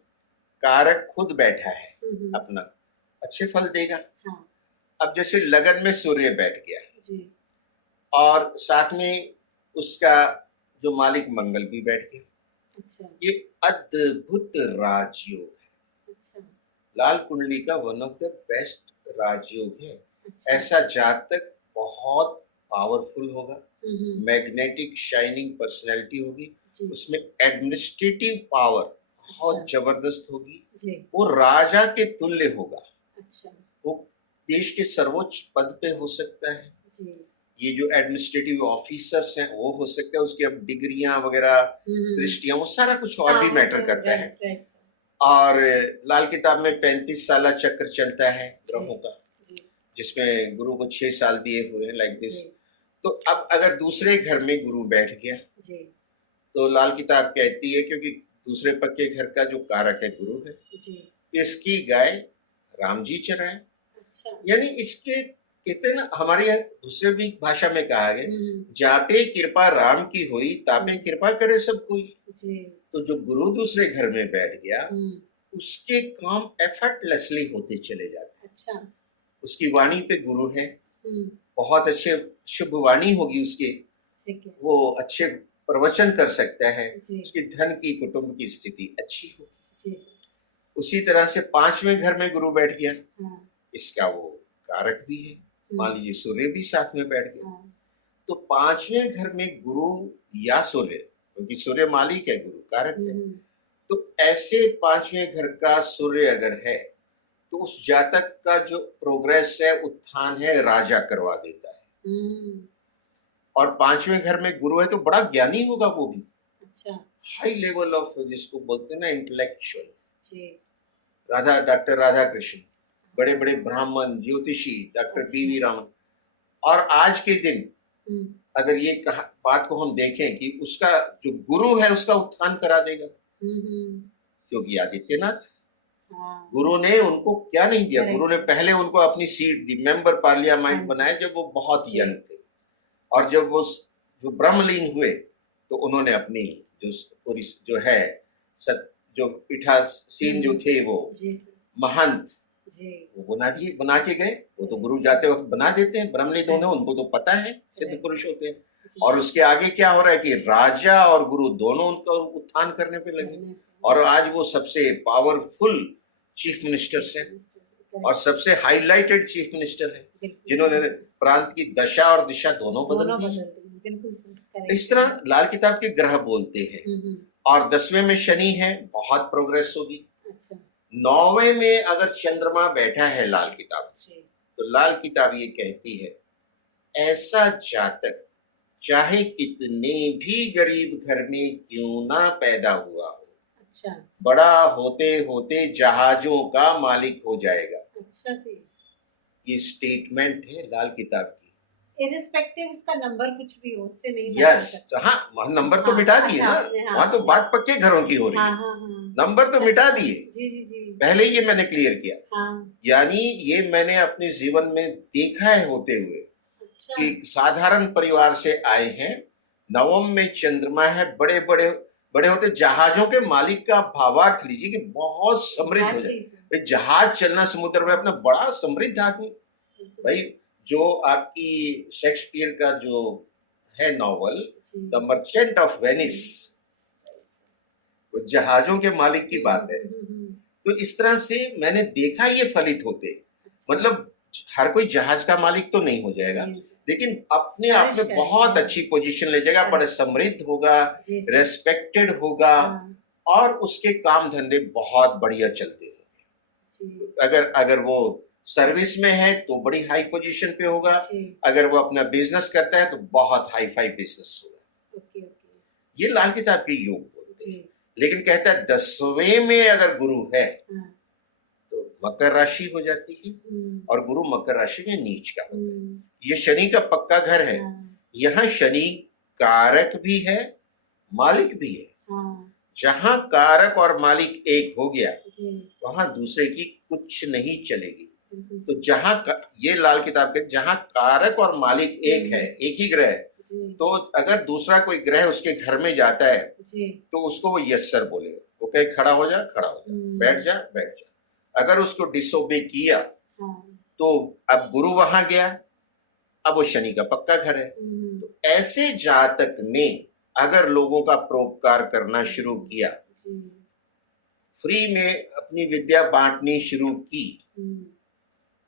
कारक खुद बैठा है हम्म, अपना, अच्छे फल देगा। हाँ अब जैसे लगन में सूर्य बैठ गया जी और साथ में उसका जो मालिक मंगल भी बैठ गया, अच्छा ये अद्भुत राजयोग। अच्छा लाल कुंडली का वन ऑफ द बेस्ट राजयोग है। अच्छा ऐसा जातक बहुत पावरफुल होगा, हम्म, मैग्नेटिक शाइनिंग पर्सनैलिटी होगी, जी उसमें एडमिनिस्ट्रेटिव पावर बहुत अच्छा। जबरदस्त होगी, जी वो राजा के तुल्य होगा, अच्छा वो देश के सर्वोच्च पद पे हो सकता है। जी ये जो एडमिनिस्ट्रेटिव ऑफिसर्स हैं वो हो सकता है, उसकी अब डिग्रियां वगैरह, दृष्टियां, वो सारा कुछ और भी मैटर करता है। राइट सर और लाल किताब में 35 साला चक्र चलता है ग्रहों का, जी जिसमें गुरु को 6 साल दिए हुए हैं, लाइक दिस। जी तो अब अगर दूसरे घर में गुरु बैठ गया जी तो लाल किताब कहती है, क्योंकि दूसरे पक्के घर का जो कारक है गुरु है, जी इसकी गाय राम जी चराए। अच्छा यानी इसके कहते हैं ना, हमारे यहाँ दूसरे भी भाषा में कहा गया, हम्म, जापे कृपा राम की हुई, तापे कृपा करे सब कोई। जी तो जो गुरु दूसरे घर में बैठ गया, हम्म, उसके काम एफर्टलेसली होते चले जाते हैं। अच्छा उसकी वाणी पे गुरु है, हम्म, बहुत अच्छे शुभ वाणी होगी उसकी, ठीक है वो अच्छे प्रवचन कर सकता है, जी उसकी धन की कुटुंब की स्थिति अच्छी हो। जी सर उसी तरह से 5वें घर में गुरु बैठ गया, हाँ इसका वो कारक भी है, मान लीजिए सूर्य भी साथ में बैठ गया, हाँ तो 5वें घर में गुरु या सूर्य, क्योंकि सूर्य मालिक है, गुरु कारक है, तो ऐसे 5वें घर का सूर्य अगर है तो उस जातक का जो प्रोग्रेस है, उत्थान है, राजा करवा देता है। हम्म, और 5वें घर में गुरु है तो बड़ा ज्ञानी होगा वो भी, अच्छा हाई लेवल ऑफ, जिसको बोलते हैं ना इंटेलेक्चुअल। जी डॉक्टर राधा कृष्ण, बड़े बड़े ब्राह्मण, ज्योतिषी, डॉक्टर अच्छा। पीवी रामन। और आज के दिन हम्म, अगर ये बात को हम देखें कि उसका जो गुरु है उसका उत्थान करा देगा, हम्म, क्योंकि आदित्यनाथ हाँ गुरु ने उनको क्या नहीं दिया, Correct. गुरु ने पहले उनको अपनी सीट दी, मेंबर पार्लियामेंट हाँ जी। बनाए जब वो बहुत जी। यंग थे। और जब वो जो ब्रह्मलीन हुए तो उन्होंने अपनी जो पूरी जो है जो पीठासीन जो थे वो जी सर महंत, जी वो बना के गए। वो तो गुरु जाते वक्त बना देते हैं, ब्रह्मलीन होने, उनको तो पता है, सिद्ध Correct. पुरुष होते हैं। जी। और उसके आगे क्या हो रहा है कि राजा और गुरु दोनों उनका उत्थान करने पे लगे, और आज वो सबसे पावरफुल चीफ मिनिस्टर्स हैं और सबसे हाईलाइटेड चीफ मिनिस्टर हैं, जिन्होंने प्रांत की दशा और दिशा दोनों बदल दी। बिल्कुल सर इस तरह लाल किताब के ग्रह बोलते हैं। और 10वें में शनि है, बहुत प्रोग्रेस होगी। अच्छा 9वें में अगर चंद्रमा बैठा है लाल किताब से, जी तो लाल किताब ये कहती है, ऐसा जातक चाहे कितने भी गरीब घर में क्यों ना पैदा हुआ हो, अच्छा बड़ा होते होते जहाजों का मालिक हो जाएगा। अच्छा जी ये स्टेटमेंट है लाल किताब की। इरिस्पेक्टिव उसका नंबर कुछ भी हो, उससे नहीं यस, मैटर हाँ नंबर तो हाँ, मिटा दिए अच्छा ना, आपने हाँ वहां तो किया। बात पक्के घरों की हो रही हाँ है, हाँ हाँ नंबर तो मिटा अच्छा दिए, जी जी जी पहले ही ये मैंने क्लियर किया। हाँ यानी ये मैंने अपने जीवन में देखा है होते हुए अच्छा कि साधारण परिवार से आए हैं, नवम में चंद्रमा है, बड़े बड़े बड़े होते जहाजों के मालिक का भावार्थ लीजिए कि बहुत समृद्ध हो एग्जैक्टली जाए। एक जहाज चलना समुद्र में अपना बड़ा समृद्ध आदमी भाई। जो आपकी शेक्सपियर का जो है novel the merchant of Venice, वो जहाजों के मालिक की बात है। तो इस तरह से मैंने देखा ये फलित होते, मतलब हर कोई जहाज का मालिक तो नहीं हो जाएगा, लेकिन अपने आप में बहुत अच्छी पोजीशन ले जाएगा, बड़ा समृद्ध होगा, रेस्पेक्टेड होगा, और उसके काम धंधे बहुत बढ़िया चलते होंगे। अगर अगर वो सर्विस में है तो बड़ी हाई पोजीशन पे होगा, अगर वो अपना बिजनेस करता है तो बहुत हाई फाई बिजनेस होगा। ये लाल किताब के योग बोलते हैं। लेकिन कहता है 10वें में अगर गुरु है तो मकर राशि हो जाती है, और गुरु मकर राशि में नीच का होता है। ये शनि का पक्का घर है, यहाँ शनि कारक भी है मालिक भी है। जहां कारक और मालिक एक हो गया वहां दूसरे की कुछ नहीं चलेगी। तो जहां ये लाल किताब के जहां कारक और मालिक एक है, एक ही ग्रह, तो अगर दूसरा कोई ग्रह उसके घर में जाता है तो उसको वो यस सर बोलेगा, वो कहे खड़ा हो जा खड़ा हो जा, बैठ जा बैठ जा। अगर उसको डिसोबे किया तो अब गुरु वहां गया, अब वो शनि का पक्का घर है। तो ऐसे जातक ने अगर लोगों का परोपकार करना शुरू किया, फ्री में अपनी विद्या बांटनी शुरू की,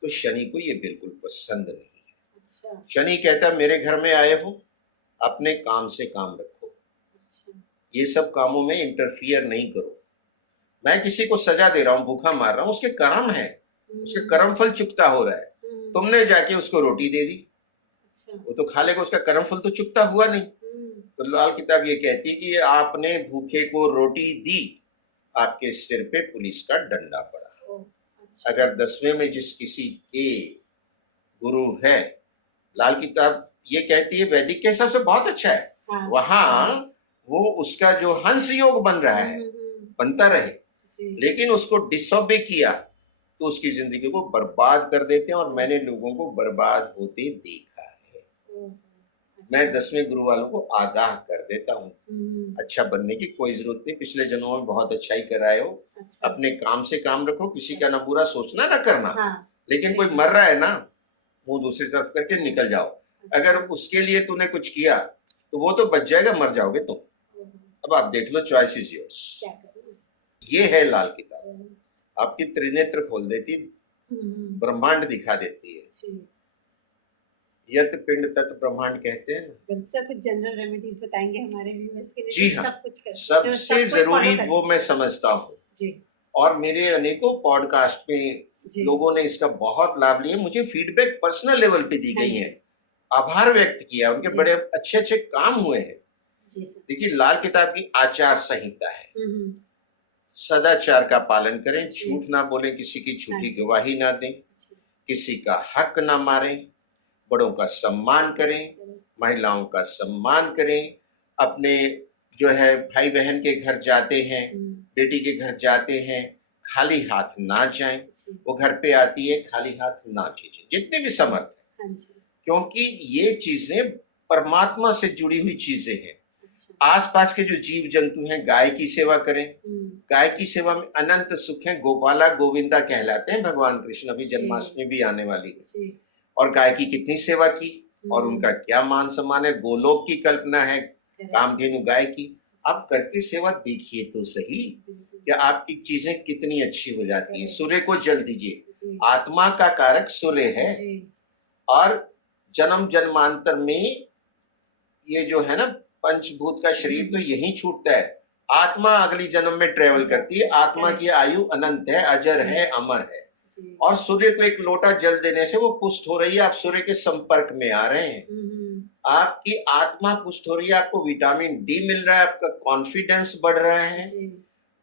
तो शनि को ये बिल्कुल पसंद नहीं है। शनि कहता है मेरे घर में आए हो, अपने काम से काम रखो, ये सब कामों में इंटरफियर नहीं करो। मैं किसी को सजा दे रहा हूं, भूखा मार रहा हूं, उसके कर्म है, उसके कर्म फल चुकता हो रहा है। तुमने जाके उसको रोटी दे दी, वो तो खा लेगा, उसका कर्म फल तो चुकता हुआ नहीं। तो लाल किताब ये कहती है कि आपने भूखे को रोटी दी, आपके सिर पे पुलिस का डंडा पड़ा। अगर 10वें में जिस किसी के गुरु है, लाल किताब ये कहती है वैदिक के हिसाब से बहुत अच्छा है, वहां वो उसका जो हंस योग बन रहा है बनता रहे, लेकिन उसको डिसोबे किया तो उसकी जिंदगी को बर्बाद कर देते हैं, और मैंने लोगों को बर्बाद होते देखा है। मैं 10वें गुरु वालों को आगाह कर देता हूँ, अच्छा बनने की कोई जरूरत नहीं, पिछले जन्मों में बहुत अच्छाई कराए हो, अपने काम से काम रखो, किसी का ना बुरा सोचना ना करना। लेकिन कोई मर रहा है ना, मुंह दूसरी तरफ करके निकल जाओ। अगर उसके लिए तूने कुछ किया तो वो तो बच जाएगा, मर जाओगे तुम। अब आप देख लो, चॉइस इज योर्स। ये है लाल किताब, आपकी त्रिनेत्र खोल देती, ब्रह्मांड दिखा देती है। यत पिंड तत् ब्रह्मांड कहते हैं ना। सर कुछ जनरल रेमेडीज बताएंगे हमारे व्यूअर्स के लिए? जी हाँ, सब कुछ सबसे जरूरी वो मैं समझता हूँ जी, और मेरे अनेकों पॉडकास्ट में लोगों ने इसका बहुत लाभ लिया, मुझे फीडबैक पर्सनल लेवल पे दी गई है, आभार व्यक्त किया, उनके बड़े अच्छे अच्छे काम हुए हैं। देखिए लाल किताब की आचार संहिता है, सदाचार का पालन करें, झूठ ना बोलें, किसी की झूठी गवाही ना दें, किसी का हक ना मारें, बड़ों का सम्मान करें, महिलाओं का सम्मान करें, अपने जो है भाई बहन के घर जाते हैं, बेटी के घर जाते हैं, खाली हाथ ना जाएं, वो घर पे आती है खाली हाथ ना खींचें, जितने भी समर्थ हैं, क्योंकि ये चीजें परमात्मा से जुड़ी हुई चीजें हैं। आसपास के जो जीव जंतु हैं, गाय की सेवा करें, गाय की सेवा में अनंत सुख है, गोपाला गोविंदा कहलाते हैं भगवान कृष्ण, अभी जन्माष्टमी भी आने वाली है, और गाय की कितनी सेवा की और उनका क्या मान सम्मान है, गोलोक की कल्पना है कामधेनु गाय की। आप करके सेवा देखिए तो सही कि आपकी चीजें कितनी अच्छी हो जाती हैं। सूर्य को जल दीजिए, आत्मा का कारक सूर्य है, और जन्म जन्मांतर में ये जो है ना पंचभूत का शरीर तो यही छूटता है, आत्मा अगली जन्म में ट्रेवल करती है, आत्मा की आयु अनंत है, अजर है, अमर है, और सूर्य को एक लोटा जल देने से वो पुष्ट हो रही है, आप सूर्य के संपर्क में आ रहे हैं, आपकी आत्मा पुष्ट हो रही है, आपको विटामिन डी मिल रहा है, आपका कॉन्फिडेंस बढ़ रहा है,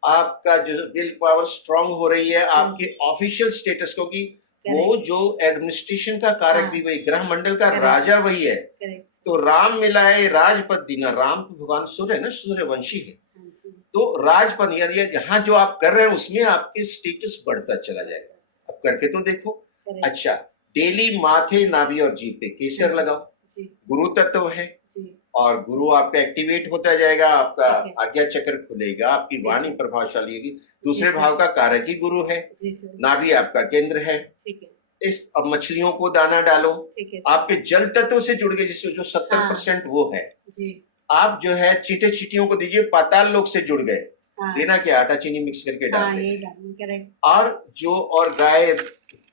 आपका जो विल पावर स्ट्रांग हो रही है, आपके ऑफिशियल स्टेटस, क्योंकि वो जो एडमिनिस्ट्रेशन का कारक हाँ। भी वही, ग्रह मंडल का Correct. राजा वही है। करेक्ट। तो राम मिलाए राजपद दीना, राम तो भगवान सूर्य है ना, सूर्यवंशी है। हाँ जी। तो राजपद यानी यहाँ जो आप कर रहे हैं उसमें आपके स्टेटस बढ़ता चला जाएगा। अब करके तो देखो। करेक्ट। अच्छा, डेली माथे, नाभि और जीभ पे केसर जी। लगाओ, जी गुरु तत्व है जी और गुरु आपका एक्टिवेट होता जाएगा, आपका ठीक है। आज्ञा चक्र खुलेगा, आपकी ठीक वाणी है। प्रभावशाली होगी। दूसरे जी, भाव का कारक ही गुरु है, जी सर। नाभि आपका केंद्र है। ठीक है। इस अब मछलियों को दाना डालो, ठीक है सर। आपके जल तत्व से जुड़ गए, जिसमें जो 70% वो है। जी। आप जो है चींटे चींटियों को दीजिए, पाताल लोक से जुड़ गए, हाँ। देना क्या, आटा चीनी मिक्स करके डाल हाँ देना। यही डालना। करेक्ट। और जो और गाय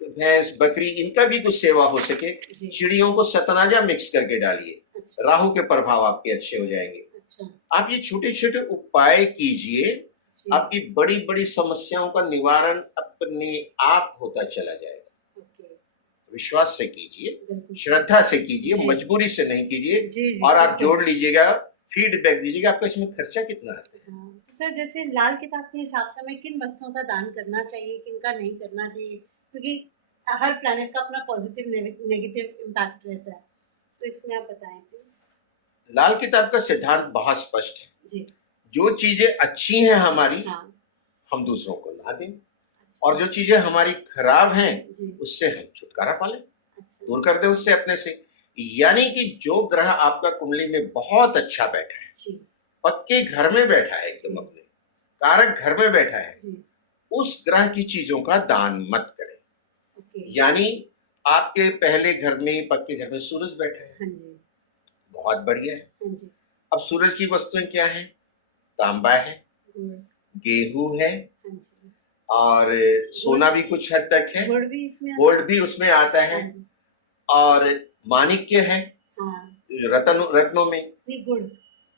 भैंस बकरी इनका भी कुछ सेवा हो सके, जी। चिड़ियों को सतनाजा मिक्स करके डालिए, अच्छा। राहु के प्रभाव आपके अच्छे हो जाएंगे। अच्छा। आप ये छोटे छोटे उपाय कीजिए, जी। आपकी बड़ी बड़ी समस्याओं का निवारण अपने आप होता चला जाएगा। ओके। विश्वास से कीजिए, बिल्कुल। श्रद्धा से कीजिए, जी। मजबूरी से नहीं कीजिए। जी जी और आप बिल्कुल। जोड़ लीजिएगा, फीडबैक दीजिएगा, आपका इसमें खर्चा कितना आता है। हाँ, तो सर जैसे लाल किताब के हिसाब से हमें किन वस्तुओं का दान करना चाहिए, किन का नहीं करना चाहिए, क्योंकि हर प्लैनेट का अपना पॉजिटिव नेगेटिव इम्पैक्ट रहता है, तो इसमें आप बताएं प्लीज। लाल किताब का सिद्धांत बहुत स्पष्ट है, जी। जो चीजें अच्छी हैं हमारी, हाँ। हम दूसरों को ना दें, अच्छा। और जो चीजें हमारी खराब हैं जी। उससे हम छुटकारा पालें, अच्छा। दूर कर दें उससे अपने से। यानी कि जो ग्रह आपका कुंडली में बहुत अच्छा बैठा है, जी। पक्के घर में बैठा है, एकदम अपने कारक घर में बैठा है, जी। उस ग्रह की चीजों का दान मत करें। ओके। यानी आपके पहले घर में, पक्के घर में सूरज बैठा है, हाँ जी। बहुत बढ़िया है। हाँ जी। अब सूरज की वस्तुएं क्या है, तांबा है, गुड़। गेहूं है, हाँ जी। और सोना भी कुछ हद तक है, गुड़ भी इसमें आता गोल्ड भी उसमें आता है, हाँ जी। और माणिक्य है, हाँ। रत्नों में नहीं गुड़।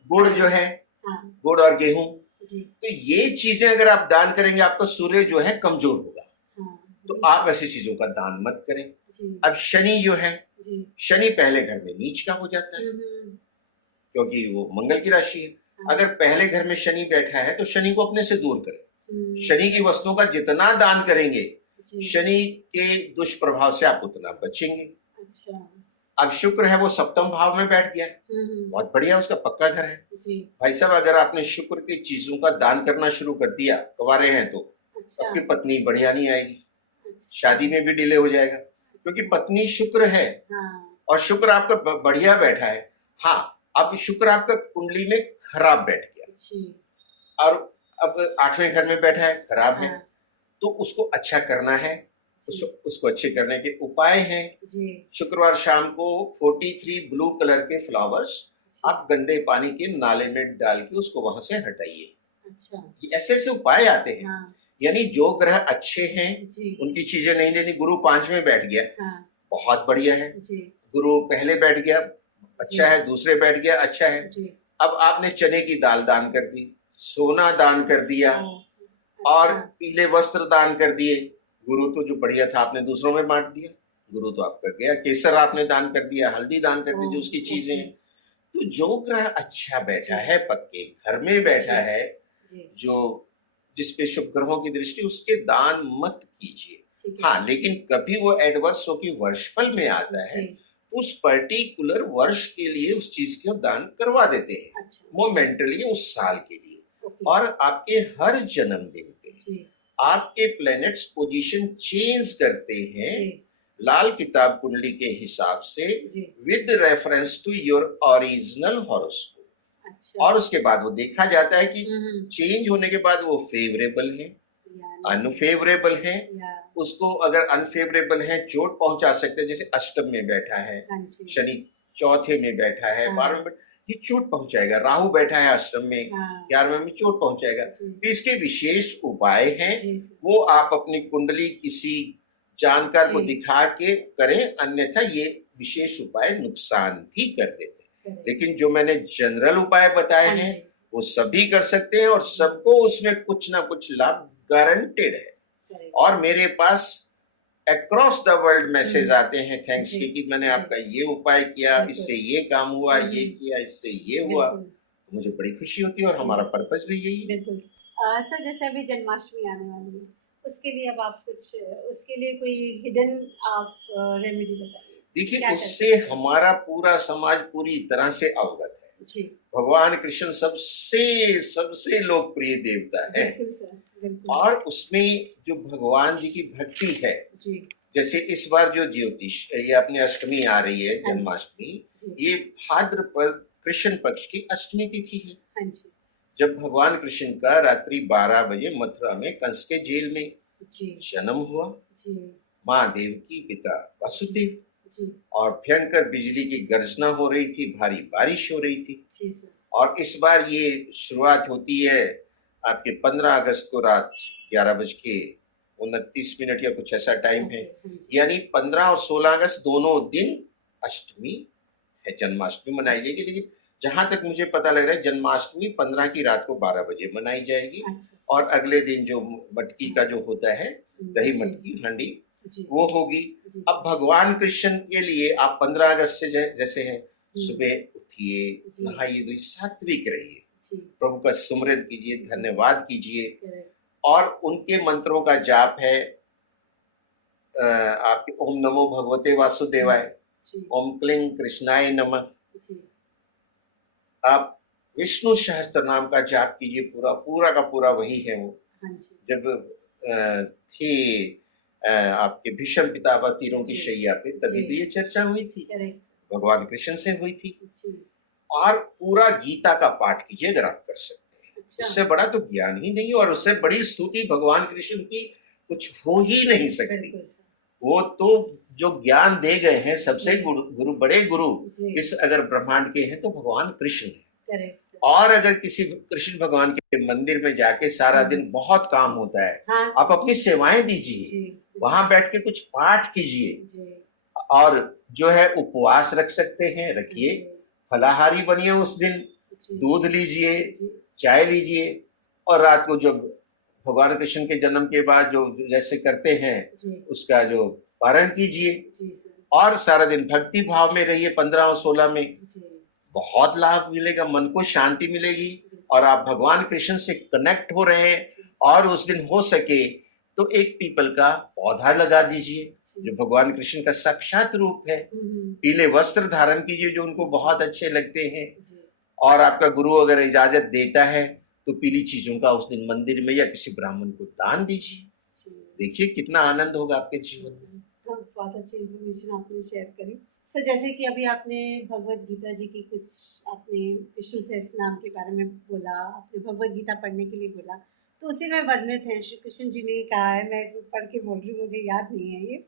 गुड़ जो है, हाँ। गुड़ और गेहूं। जी। तो ये चीजें अगर आप दान करेंगे, आपका सूर्य जो है कमजोर होगा, हाँ। तो आप ऐसी चीजों का दान मत करें। जी। अब शनि जो है, जी। शनि पहले घर में नीच का हो जाता है, क्योंकि वो मंगल की राशि है। हाँ। अगर पहले घर में शनि बैठा है तो शनि को अपने से दूर करें। जी। शनि की वस्तुओं का जितना दान करेंगे, जी। शनि के दुष्प्रभाव से आप उतना बचेंगे। अच्छा। अब शुक्र है वो सप्तम भाव में बैठ गया, बहुत बढ़िया, उसका पक्का घर है। जी। भाई साहब, अगर आपने शुक्र की चीजों का दान करना शुरू कर दिया, कुंवारे हैं तो अच्छा। आपकी पत्नी बढ़िया नहीं आएगी, अच्छा। शादी में भी डिले हो जाएगा, क्योंकि पत्नी शुक्र है हाँ। और शुक्र आपका बढ़िया बैठा है। हाँ, अब शुक्र आपका कुंडली में खराब बैठ गया, जी। और अब 8वें घर में बैठा है, खराब है, हाँ। तो उसको अच्छा करना है। जी। उसको अच्छे करने के उपाय हैं, जी। शुक्रवार शाम को 43 ब्लू कलर के फ्लावर्स जी। आप गंदे पानी के नाले में डाल के उसको वहां से हटाइए। अच्छा। ऐसे ऐसे उपाय आते हैं। हाँ। यानी जो ग्रह अच्छे हैं जी। उनकी चीजें नहीं देनी। गुरु 5 में बैठ गया, हाँ। बहुत बढ़िया है। जी। गुरु पहले बैठ गया, अच्छा जी। है, दूसरे बैठ गया, अच्छा है। जी। अब आपने चने की दाल दान कर दी, सोना दान कर दिया, और अच्छा। पीले वस्त्र दान कर दिए। गुरु तो जो बढ़िया था आपने दूसरों में बांट दिया, गुरु तो आपका गया। केसर आपने दान कर दिया, हल्दी दान कर दी, जो उसकी चीजें हैं। तो जो ग्रह अच्छा बैठा जी। है, पक्के घर में बैठा जी। है, जी। जो जिसपे शुभ ग्रहों की दृष्टि, उसके दान मत कीजिए। ठीक है। हाँ, लेकिन कभी वो एडवर्स हो कि वर्षफल में आता है, जी। उस पर्टिकुलर वर्ष के लिए उस चीज का दान करवा देते हैं, अच्छा। मोमेंटली उस साल के लिए। ओके। और आपके हर जन्मदिन पे जी। आपके प्लैनेट्स पोजीशन चेंज करते हैं जी। लाल किताब कुंडली के हिसाब से, जी। With reference to your original horoscope. अच्छा। और उसके बाद वो देखा जाता है कि हम्म। चेंज होने के बाद वो फेवरेबल है, या- अनफेवरेबल है। या- उसको अगर अनफेवरेबल है, चोट पहुंचा सकते हैं। जैसे अष्टम में बैठा है हाँ जी। शनि, चौथे में बैठा है, हाँ। 12वें में, ये चोट पहुंचाएगा। राहु बैठा है अष्टम में, हाँ। 11वें में चोट पहुंचाएगा। जी। तो इसके विशेष उपाय हैं, जी सर। वो आप अपनी कुंडली किसी जानकार को जी। दिखा के करें, अन्यथा ये विशेष उपाय नुकसान भी कर देते हैं। करेक्ट। लेकिन जो मैंने जनरल उपाय बताए हाँ हैं जी। वो सभी कर सकते हैं, और सबको उसमें कुछ ना कुछ लाभ गारंटेड है। करेक्ट। और मेरे पास अक्रॉस द वर्ल्ड मैसेज आते हैं थैंक्स जी। के, कि मैंने जी। आपका ये उपाय किया, बिल्कुल। इससे ये काम हुआ, हम्म। ये किया, इससे ये हुआ। बिल्कुल। मुझे बड़ी खुशी होती है, और हमारा पर्पस भी यही है। बिल्कुल। सर जैसे अभी जन्माष्टमी आने वाली है, उसके लिए अब आप कुछ उसके लिए कोई हिडन आप रेमेडी बताइए। देखिए, क्या कर उससे सकते हैं? हमारा पूरा समाज पूरी तरह से अवगत है। जी, भगवान कृष्ण सबसे सबसे लोकप्रिय देवता है, बिल्कुल सर, बिल्कुल। और उसमें जो भगवान जी की भक्ति है, जी, जैसे इस बार जो ज्योतिष ये अपनी अष्टमी आ रही है, हाँ जी, जन्माष्टमी, जी, ये भाद्रपद कृष्ण पक्ष की अष्टमी तिथि है, हाँ जी, जब भगवान कृष्ण का रात्रि 12 बजे मथुरा में कंस के जेल में जी, जन्म हुआ। जी, माँ देवकी, पिता वासुदेव, जी, और भयंकर बिजली की गर्जना हो रही थी, भारी बारिश हो रही थी। जी सर, और इस बार ये शुरुआत होती है आपके 15 अगस्त को रात 11:29 या कुछ ऐसा टाइम है, ओके, हाँ जी, यानी 15 और 16 अगस्त दोनों दिन अष्टमी है, जन्माष्टमी मनाई जाएगी। लेकिन जहां तक मुझे पता लग रहा है, जन्माष्टमी 15 की रात को 12 बजे मनाई जाएगी, अच्छा सर, और अगले दिन जो मटकी का जो होता है, दही जी, मटकी हांडी, जी, वो होगी। जी अब सर, भगवान कृष्ण के लिए आप 15 अगस्त से जैसे है, सुबह उठिए, जी, नहाइए धोइए, सात्विक रहिए, जी, प्रभु का सुमिरन कीजिए, धन्यवाद कीजिए, करेक्ट, और उनके मंत्रों का जाप है आपके ओम नमो भगवते वासुदेवाय, जी, ओम क्लीं कृष्णाय नमः। जी, आप विष्णु सहस्त्र नाम का जाप कीजिए, पूरा पूरा का पूरा वही है वो। हाँ जी, जब थे आपके भीष्म पितामह तीरों की जी, शैया पे, तभी जी, तो ये चर्चा हुई थी, करेक्ट, भगवान कृष्ण से हुई थी। जी, और पूरा गीता का पाठ कीजिए अगर आप कर सकते हैं, अच्छा, उससे बड़ा तो ज्ञान ही नहीं, और उससे बड़ी स्तुति भगवान कृष्ण की कुछ हो ही नहीं सकती। बिल्कुल सर, वो तो जो ज्ञान दे गए हैं, सबसे जी, गुरु बड़े गुरु जी, इस अगर ब्रह्मांड के हैं तो भगवान कृष्ण है। करेक्ट सर, और अगर किसी कृष्ण भगवान के मंदिर में जाके सारा दिन बहुत काम होता है, हाँ आप सर, अपनी सेवाएं दीजिए, जी, वहां बैठ के कुछ पाठ कीजिए, जी, और जो है उपवास रख सकते हैं, रखिए, जी, फलाहारी बनिए उस दिन, जी, दूध लीजिए, जी, चाय लीजिए, और रात को जब भगवान कृष्ण के जन्म के बाद जो जैसे करते हैं जी, उसका जो पारण कीजिए, जी सर, और सारा दिन भक्ति भाव में रहिए। 15 और 16 में जी, बहुत लाभ मिलेगा, मन को शांति मिलेगी, बिल्कुल, और आप भगवान कृष्ण से कनेक्ट हो रहे हैं। जी, और उस दिन हो सके तो एक पीपल का पौधा लगा दीजिए, जी, जो भगवान कृष्ण का साक्षात रूप है। हम्म, पीले वस्त्र धारण कीजिए जो उनको बहुत अच्छे लगते हैं, जी, और आपका गुरु अगर इजाजत देता है तो पीली चीजों का उस दिन मंदिर में या किसी ब्राह्मण को दान दीजिए। जी, देखिए कितना आनंद होगा आपके जीवन में। बहुत अच्छी इन्फॉर्मेशन आपने शेयर करी सर। जैसे कि अभी आपने भगवत गीता जी की कुछ आपने विष्णु सहस्त्र नाम के बारे में बोला, आपने भगवत गीता पढ़ने के लिए बोला, तो उसी में वर्णित है, श्री कृष्ण जी ने कहा है, मैं पढ़ के बोल रही हूँ, मुझे याद नहीं है ये,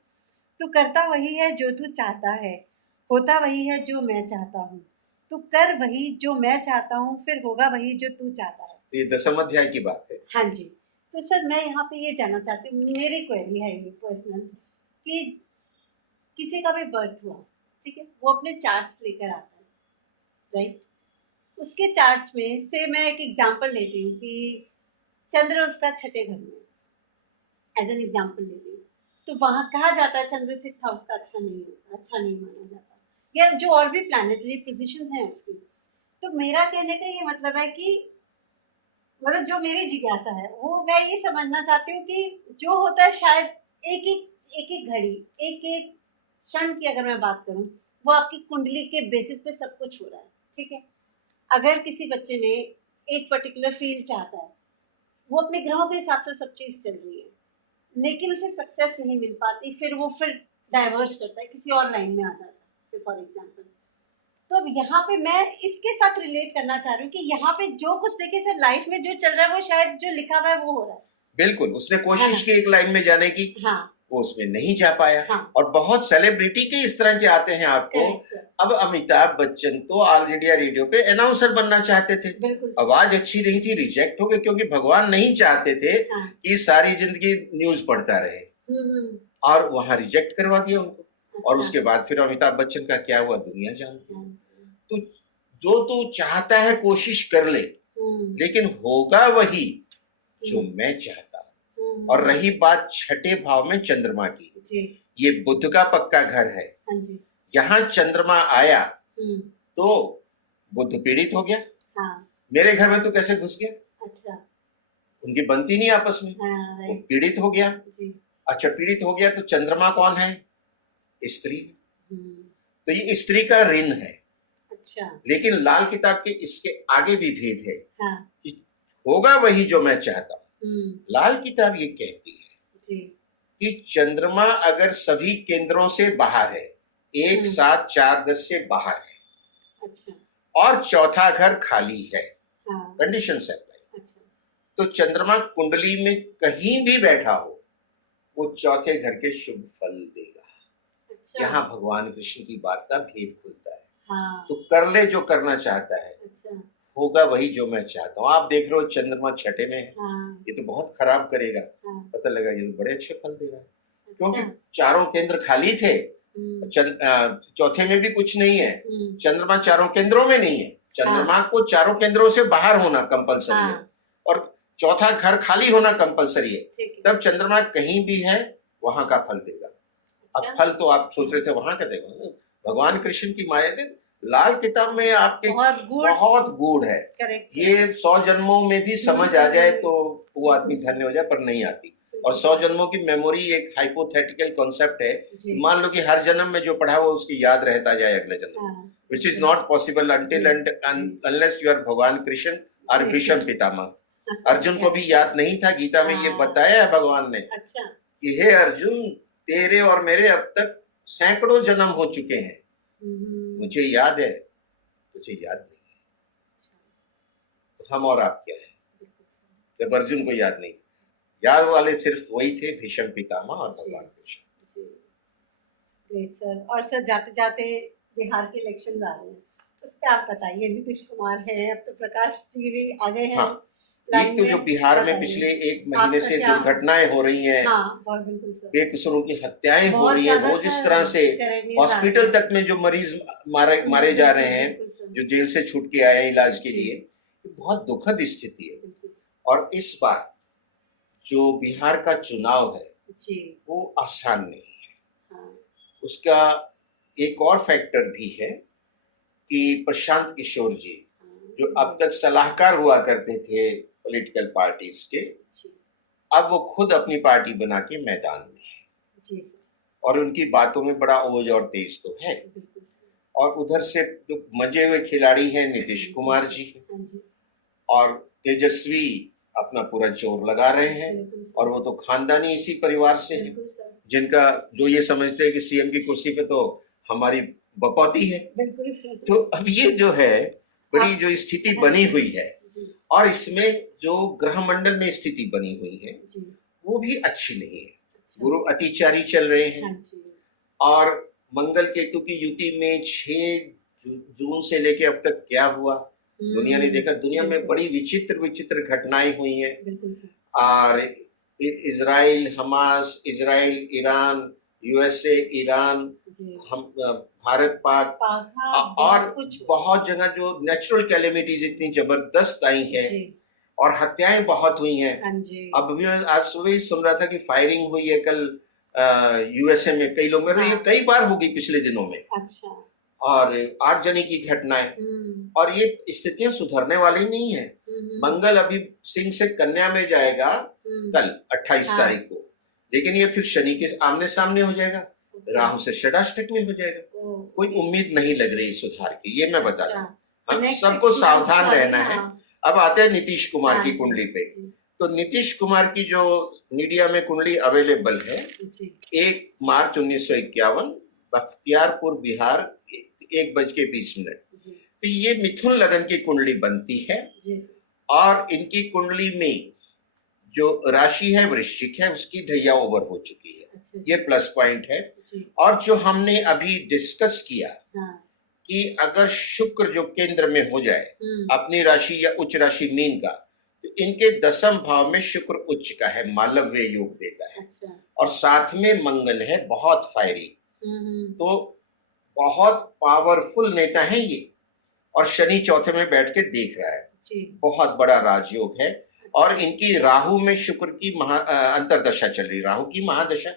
तो करता वही है जो तू चाहता है, होता वही है जो मैं चाहता हूँ, तो कर वही जो मैं चाहता हूँ, फिर होगा वही जो तू चाहता है। ये 10वें अध्याय की बात है। हाँ जी। तो सर मैं यहाँ पे ये जानना चाहती हूँ, मेरी क्वेरी है ये पर्सनल, कि किसी का भी बर्थ हुआ, ठीक है, वो अपने चार्ट्स लेकर आता है, राइट, उसके चार्ट्स में से मैं एक एग्जांपल लेती हूँ कि चंद्र उसका छठे घर में, एज एन एग्जांपल लेती हूँ, तो वहाँ कहा जाता है चंद्र 6th हाउस का अच्छा नहीं होता, अच्छा नहीं माना जाता, या जो और भी प्लैनेटरी पोजीशंस हैं उसकी। तो मेरा कहने का ये मतलब है कि मतलब जो मेरी जिज्ञासा है वो मैं ये समझना चाहती हूँ कि जो होता है शायद एक एक घड़ी, एक एक क्षण की अगर मैं बात करूँ, वो आपकी कुंडली के बेसिस पे सब कुछ हो रहा है, ठीक है। अगर किसी बच्चे ने एक पर्टिकुलर फील्ड चाहता है, वो अपने ग्रहों के हिसाब से सब चीज़ चल रही है, लेकिन उसे सक्सेस नहीं मिल पाती, फिर वो डाइवर्ज करता है, किसी और लाइन में आ जाता है, फॉर एग्जाम्पल। तो अब यहाँ पे मैं इसके साथ रिलेट करना चाह रही हूँ कि यहाँ पे जो कुछ देखिए सर लाइफ में जो चल रहा है वो शायद जो लिखा हुआ है वो हो रहा है। बिल्कुल, उसने है कोशिश ना? की एक लाइन में जाने की, हाँ, वो उसमें नहीं जा पाया। हाँ, और बहुत सेलिब्रिटी के इस तरह के आते हैं आपको। करेक्ट सर, अब अमिताभ बच्चन तो ऑल इंडिया रेडियो पे अनाउंसर बनना चाहते थे, बिल्कुल सर, आवाज अच्छी नहीं थी, रिजेक्ट हो गए, क्योंकि भगवान नहीं चाहते थे हाँ, कि सारी जिंदगी न्यूज पढ़ता रहे, हम्म, और वहां रिजेक्ट करवा दिया उनको। और अच्छा, उसके बाद फिर अमिताभ बच्चन का क्या हुआ दुनिया जानती है। हाँ, तो जो तू चाहता है कोशिश कर ले, लेकिन होगा वही जो मैं चाहता हूँ। और रही बात छठे भाव में चंद्रमा की, जी, ये बुध का पक्का घर है, हाँ जी, यहाँ चंद्रमा आया हम्म, तो बुध पीड़ित हो गया। हाँ, मेरे घर में तो कैसे घुस गया, अच्छा, उनकी बनती नहीं आपस में, हाँ, वो राइट पीड़ित हो गया। जी। अच्छा, पीड़ित हो गया तो चंद्रमा कौन है? स्त्री। हम्म, तो ये स्त्री का ऋण है। अच्छा। लेकिन लाल किताब के इसके आगे भी भेद है हाँ। कि होगा वही जो मैं चाहता हूं। लाल किताब ये कहती है जी। कि चंद्रमा अगर सभी केंद्रों से बाहर है, 1 7 4 10 से बाहर है, अच्छा। और चौथा घर खाली है, हाँ। कंडीशन अप्लाई, अच्छा। तो चंद्रमा कुंडली में कहीं भी बैठा हो वो चौथे घर के शुभ फल देगा। अच्छा। यहाँ भगवान कृष्ण की बात का भेद खुलता है। हाँ। तो कर ले जो करना चाहता है, अच्छा। होगा वही जो मैं चाहता हूँ। आप देख रहे हो चंद्रमा छठे में है, हाँ। ये तो बहुत खराब करेगा, हाँ। पता लगा ये तो बड़े अच्छे फल दे रहा है, अच्छा। क्योंकि चारों केंद्र खाली थे। चौथे में भी कुछ नहीं है, चंद्रमा चारों केंद्रों में नहीं है। चंद्रमा को चारों केंद्रों से बाहर होना कंपलसरी है, और चौथा घर खाली होना कंपलसरी है। तब चंद्रमा कहीं भी है वहां का फल देगा। अब फल तो आप सोच रहे थे वहां का देगा, भगवान कृष्ण की माया दे। लाल किताब में आपके बहुत गूढ़ है। ये 100 जन्मों में भी समझ आ जाए तो वो आदमी धन्य हो जाए, पर नहीं आती। और 100 जन्मों की मेमोरी एक हाइपोथेटिकल कॉन्सेप्ट है। मान लो कि हर जन्म में जो पढ़ा वो उसकी याद रहता जाए अगले जन्म में, which is not possible until unless you are Bhagwan Krishna और भीष्म पितामह। अर्जुन को भी याद नहीं था, गीता में ये बताया है भगवान ने कि हे अर्जुन, तेरे और मेरे अब तक सैकड़ों जन्म हो चुके हैं, मुझे याद है, तुझे याद नहीं है। तो हम और आप क्या है? जब अर्जुन को याद नहीं था, याद वाले सिर्फ वही थे, भीष्म पितामह और भगवान कृष्ण। Great sir. और सर जाते जाते बिहार के इलेक्शन आ रहे हैं, उस पर आप बताइए। नीतीश कुमार है, अब तो प्रकाश जी भी आ गए हैं। हाँ, एक तो जो बिहार में पिछले 1 महीने से दुर्घटनाएं हो रही हैं, बेकसूरों की हत्याएं हो रही हैं, वो जिस तरह से हॉस्पिटल तक में जो मरीज मारे जा रहे हैं, जो जेल से छूट के आए हैं इलाज के लिए, बहुत दुखद स्थिति है। और इस बार जो बिहार का चुनाव है वो आसान नहीं है। उसका एक और फैक्टर भी है कि प्रशांत किशोर जी, जो अब तक सलाहकार हुआ करते थे पॉलिटिकल पार्टीज के, अब वो खुद अपनी पार्टी बना के मैदान में है। और उनकी बातों में बड़ा ओज और तेज तो है। और उधर से जो मजे हुए खिलाड़ी हैं नीतीश कुमार जी हैं, और तेजस्वी अपना पूरा जोर लगा रहे हैं। और वो तो खानदानी इसी परिवार से हैं, जिनका जो ये समझते हैं कि सीएम की कुर्सी पे तो हमारी बपौती है। तो अब ये जो है बड़ी जो स्थिति बनी हुई है, और इसमें जो ग्रह मंडल में स्थिति बनी हुई है वो भी अच्छी नहीं है। गुरु अतिचारी चल रहे हैं, और मंगल केतु की युति में 6 जून से लेके अब तक क्या हुआ दुनिया ने देखा। दुनिया में बड़ी विचित्र घटनाएं हुई हैं। और Israel Hamas, Israel Iran, USA Iran, हम भारत पाक, और बहुत जगह जो नेचुरल कैलेमिटीज इतनी जबरदस्त आई है, और हत्याएं बहुत हुई हैं। अब भी मैं आज सुबह ही सुन रहा था कि फायरिंग हुई है कल यूएसए में, कई लोग, ये कई बार हो गई पिछले दिनों में। अच्छा। और 8 जने की घटनाएं, और ये स्थितियां सुधरने वाली नहीं है। मंगल अभी सिंह से कन्या में जाएगा कल 28 तारीख को, लेकिन ये फिर शनि के आमने सामने हो जाएगा, राहु से षडाष्टक में हो जाएगा। कोई उम्मीद नहीं लग रही सुधार की, ये मैं बता रहा हूँ। सबको सावधान रहना है। अब आते हैं नीतीश कुमार की कुंडली पे। तो नीतीश कुमार की जो मीडिया में कुंडली अवेलेबल है, 1 मार्च 1951, बख्तियारपुर बिहार, 1:20। तो ये मिथुन लगन की कुंडली बनती है, और इनकी कुंडली में जो राशि है वृश्चिक है, उसकी ढैया ओवर हो चुकी है। ये प्लस पॉइंट है। और जो हमने अभी डिस्कस किया कि अगर शुक्र जो केंद्र में हो जाए अपनी राशि या उच्च राशि मीन का, तो इनके 10वें भाव में शुक्र उच्च का है, मालव्य योग देता है। और साथ में मंगल है, बहुत फायरी, तो बहुत पावरफुल नेता है ये। और शनि चौथे में बैठ के देख रहा है, बहुत बड़ा राजयोग है। और इनकी राहु में शुक्र की अंतरदशा चल रही, राहु की महादशा।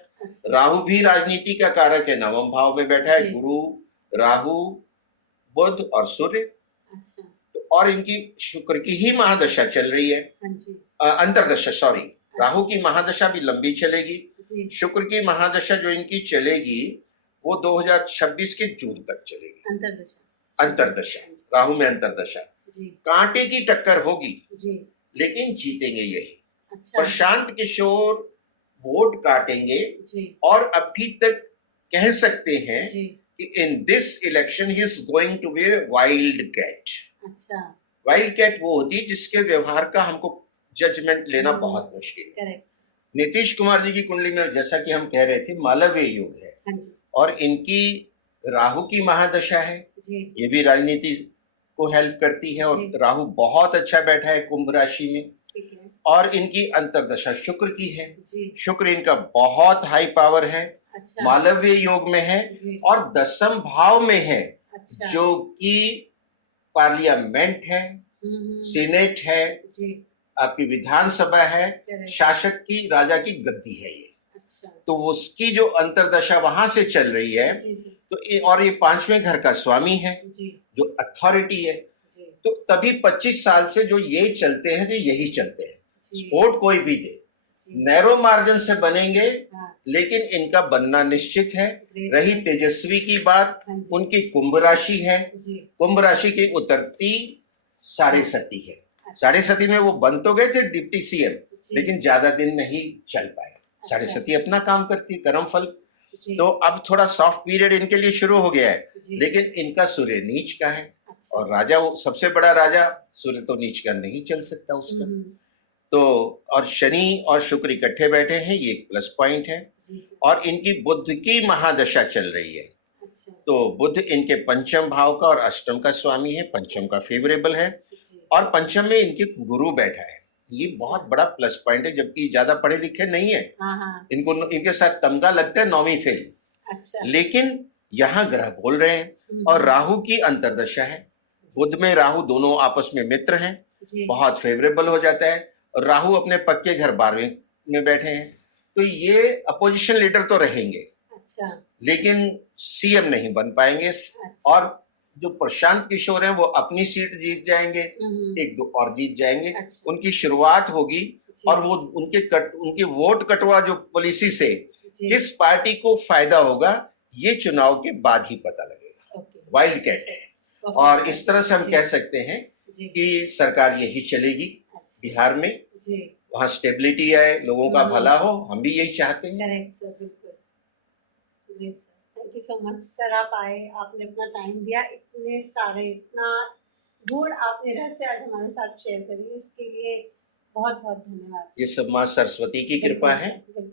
राहु भी राजनीति का कारक है, 9वें भाव में बैठा है, गुरु, राहु, बुध और सूर्य। तो और इनकी शुक्र की ही महादशा चल रही है, हाँ जी, अंतर्दशा, सॉरी, राहु की महादशा भी लंबी चलेगी। जी, शुक्र की महादशा जो इनकी चलेगी वो 2026 के जून तक चलेगी। अंतर्दशा, अंतर्दशा, हाँ जी, राहु में अंतर्दशा, जी, कांटे की टक्कर होगी जी, लेकिन जीतेंगे यही। अच्छा, प्रशांत किशोर वोट काटेंगे जी, और अभी तक कह सकते हैं जी, कि in this election he is going to be a wild cat. अच्छा, वाइल्ड कैट वो होती है जिसके व्यवहार का हमको जजमेंट लेना बहुत मुश्किल है। करेक्ट, नीतीश कुमार जी की कुंडली में जैसा कि हम कह रहे थे मालवीय योग है हाँ जी, और इनकी राहु की महादशा है, जी, ये भी राजनीति को हेल्प करती है और जी। राहु बहुत अच्छा बैठा है कुंभ राशि में। ठीक है, और इनकी अंतर्दशा शुक्र की है, जी, शुक्र इनका बहुत हाई पावर है, अच्छा, मालवीय योग में है जी, और दसम भाव में है अच्छा, जो कि पार्लियामेंट है, सीनेट है, जी, आपकी विधानसभा है, करेक्ट, शासक की राजा की गद्दी है ये। अच्छा, तो उसकी जो अंतर्दशा वहां से चल रही है, जी, जी, तो और ये पांचवें घर का स्वामी है जी, जो अथॉरिटी है। जी, तो तभी 25 साल से जो ये चलते हैं तो यही चलते हैं। जी, स्पोर्ट कोई भी दे, जी, नैरो मार्जिन से बनेंगे हाँ, लेकिन इनका बनना निश्चित है। ग्रेट, रही तेजस्वी की बात, हाँ जी, उनकी कुंभ राशि है, जी, कुंभ राशि की उतरती साढ़े सती है। अच्छा, साढ़े सती में वो बन तो गए थे डिप्टी सीएम, जी, लेकिन ज्यादा दिन नहीं चल पाए। साढ़े अच्छा, सती अपना काम करती है, कर्म फल। जी, तो अब थोड़ा सॉफ्ट पीरियड इनके लिए शुरू हो गया है, जी, लेकिन इनका सूर्य नीच का है अच्छा, और राजा वो सबसे बड़ा राजा, सूर्य तो नीच का नहीं चल सकता उसका। तो और शनि और शुक्र इकट्ठे बैठे हैं, ये एक प्लस पॉइंट है। जी सर, और इनकी बुध की महादशा चल रही है, अच्छा, तो बुध इनके पंचम भाव का और अष्टम का स्वामी है, पंचम का फेवरेबल है जी, और पंचम में इनके गुरु बैठा है। ये बहुत बड़ा प्लस पॉइंट है, जबकि ज्यादा पढ़े लिखे नहीं है, हाँ, हाँ, इनको इनके साथ तमगा लगता है, नौवीं फेल, अच्छा, लेकिन यहाँ ग्रह बोल रहे हैं। और राहु की अंतर्दशा है, बुध में राहु दोनों आपस में मित्र हैं, जी, बहुत फेवरेबल हो जाता है। और राहु अपने पक्के घर 12वें में बैठे हैं, तो ये अपोजिशन लीडर तो रहेंगे अच्छा, लेकिन सीएम नहीं बन पाएंगे। अच्छा, और जो प्रशांत किशोर हैं वो अपनी सीट जीत जाएंगे, एक दो और जीत जाएंगे। अच्छा, उनकी शुरुआत होगी जी, और वो उनके वोट कटवा जो पॉलिसी से जी, किस पार्टी को फायदा होगा ये चुनाव के बाद ही पता लगेगा। ओके, वाइल्ड कैट है। परफेक्ट, और इस तरह से हम जी, कह सकते हैं जी, कि सरकार यही चलेगी अच्छा, बिहार में, जी, वहां स्टेबिलिटी आए, लोगों का भला हो, हम भी यही चाहते हैं। करेक्ट सर, बिल्कुल, great sir, thank you so much sir, आप आए, आपने अपना टाइम दिया, इतने सारे, इतना गूढ़ आपने रहस्य आज हमारे साथ शेयर करी, इसके लिए बहुत बहुत धन्यवाद। ये सब माँ सरस्वती की कृपा है बिल्कुल,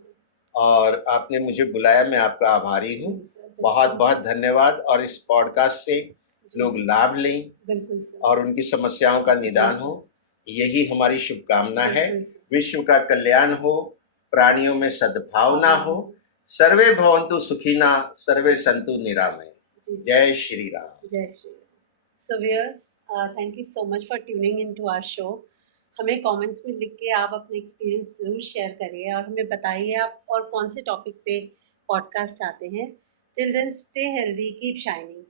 और आपने मुझे बुलाया, मैं आपका आभारी हूँ। बहुत बहुत धन्यवाद। और इस पॉडकास्ट से लोग लाभ लें बिल्कुल सर, और उनकी समस्याओं का निदान हो, यही हमारी शुभकामना है। विश्व का कल्याण हो, प्राणियों में सद्भावना हो, सर्वे भवन्तु सुखिना, सर्वे संतु निरामय। जय श्री राम। जय Shri Ram. So viewers, thank you so much for tuning in to our show. हमें कमेंट्स में लिख के आप अपने एक्सपीरियंस ज़रूर शेयर करिए और हमें बताइए आप और कौन से टॉपिक पे पॉडकास्ट चाहते हैं। Till then stay healthy, keep shining.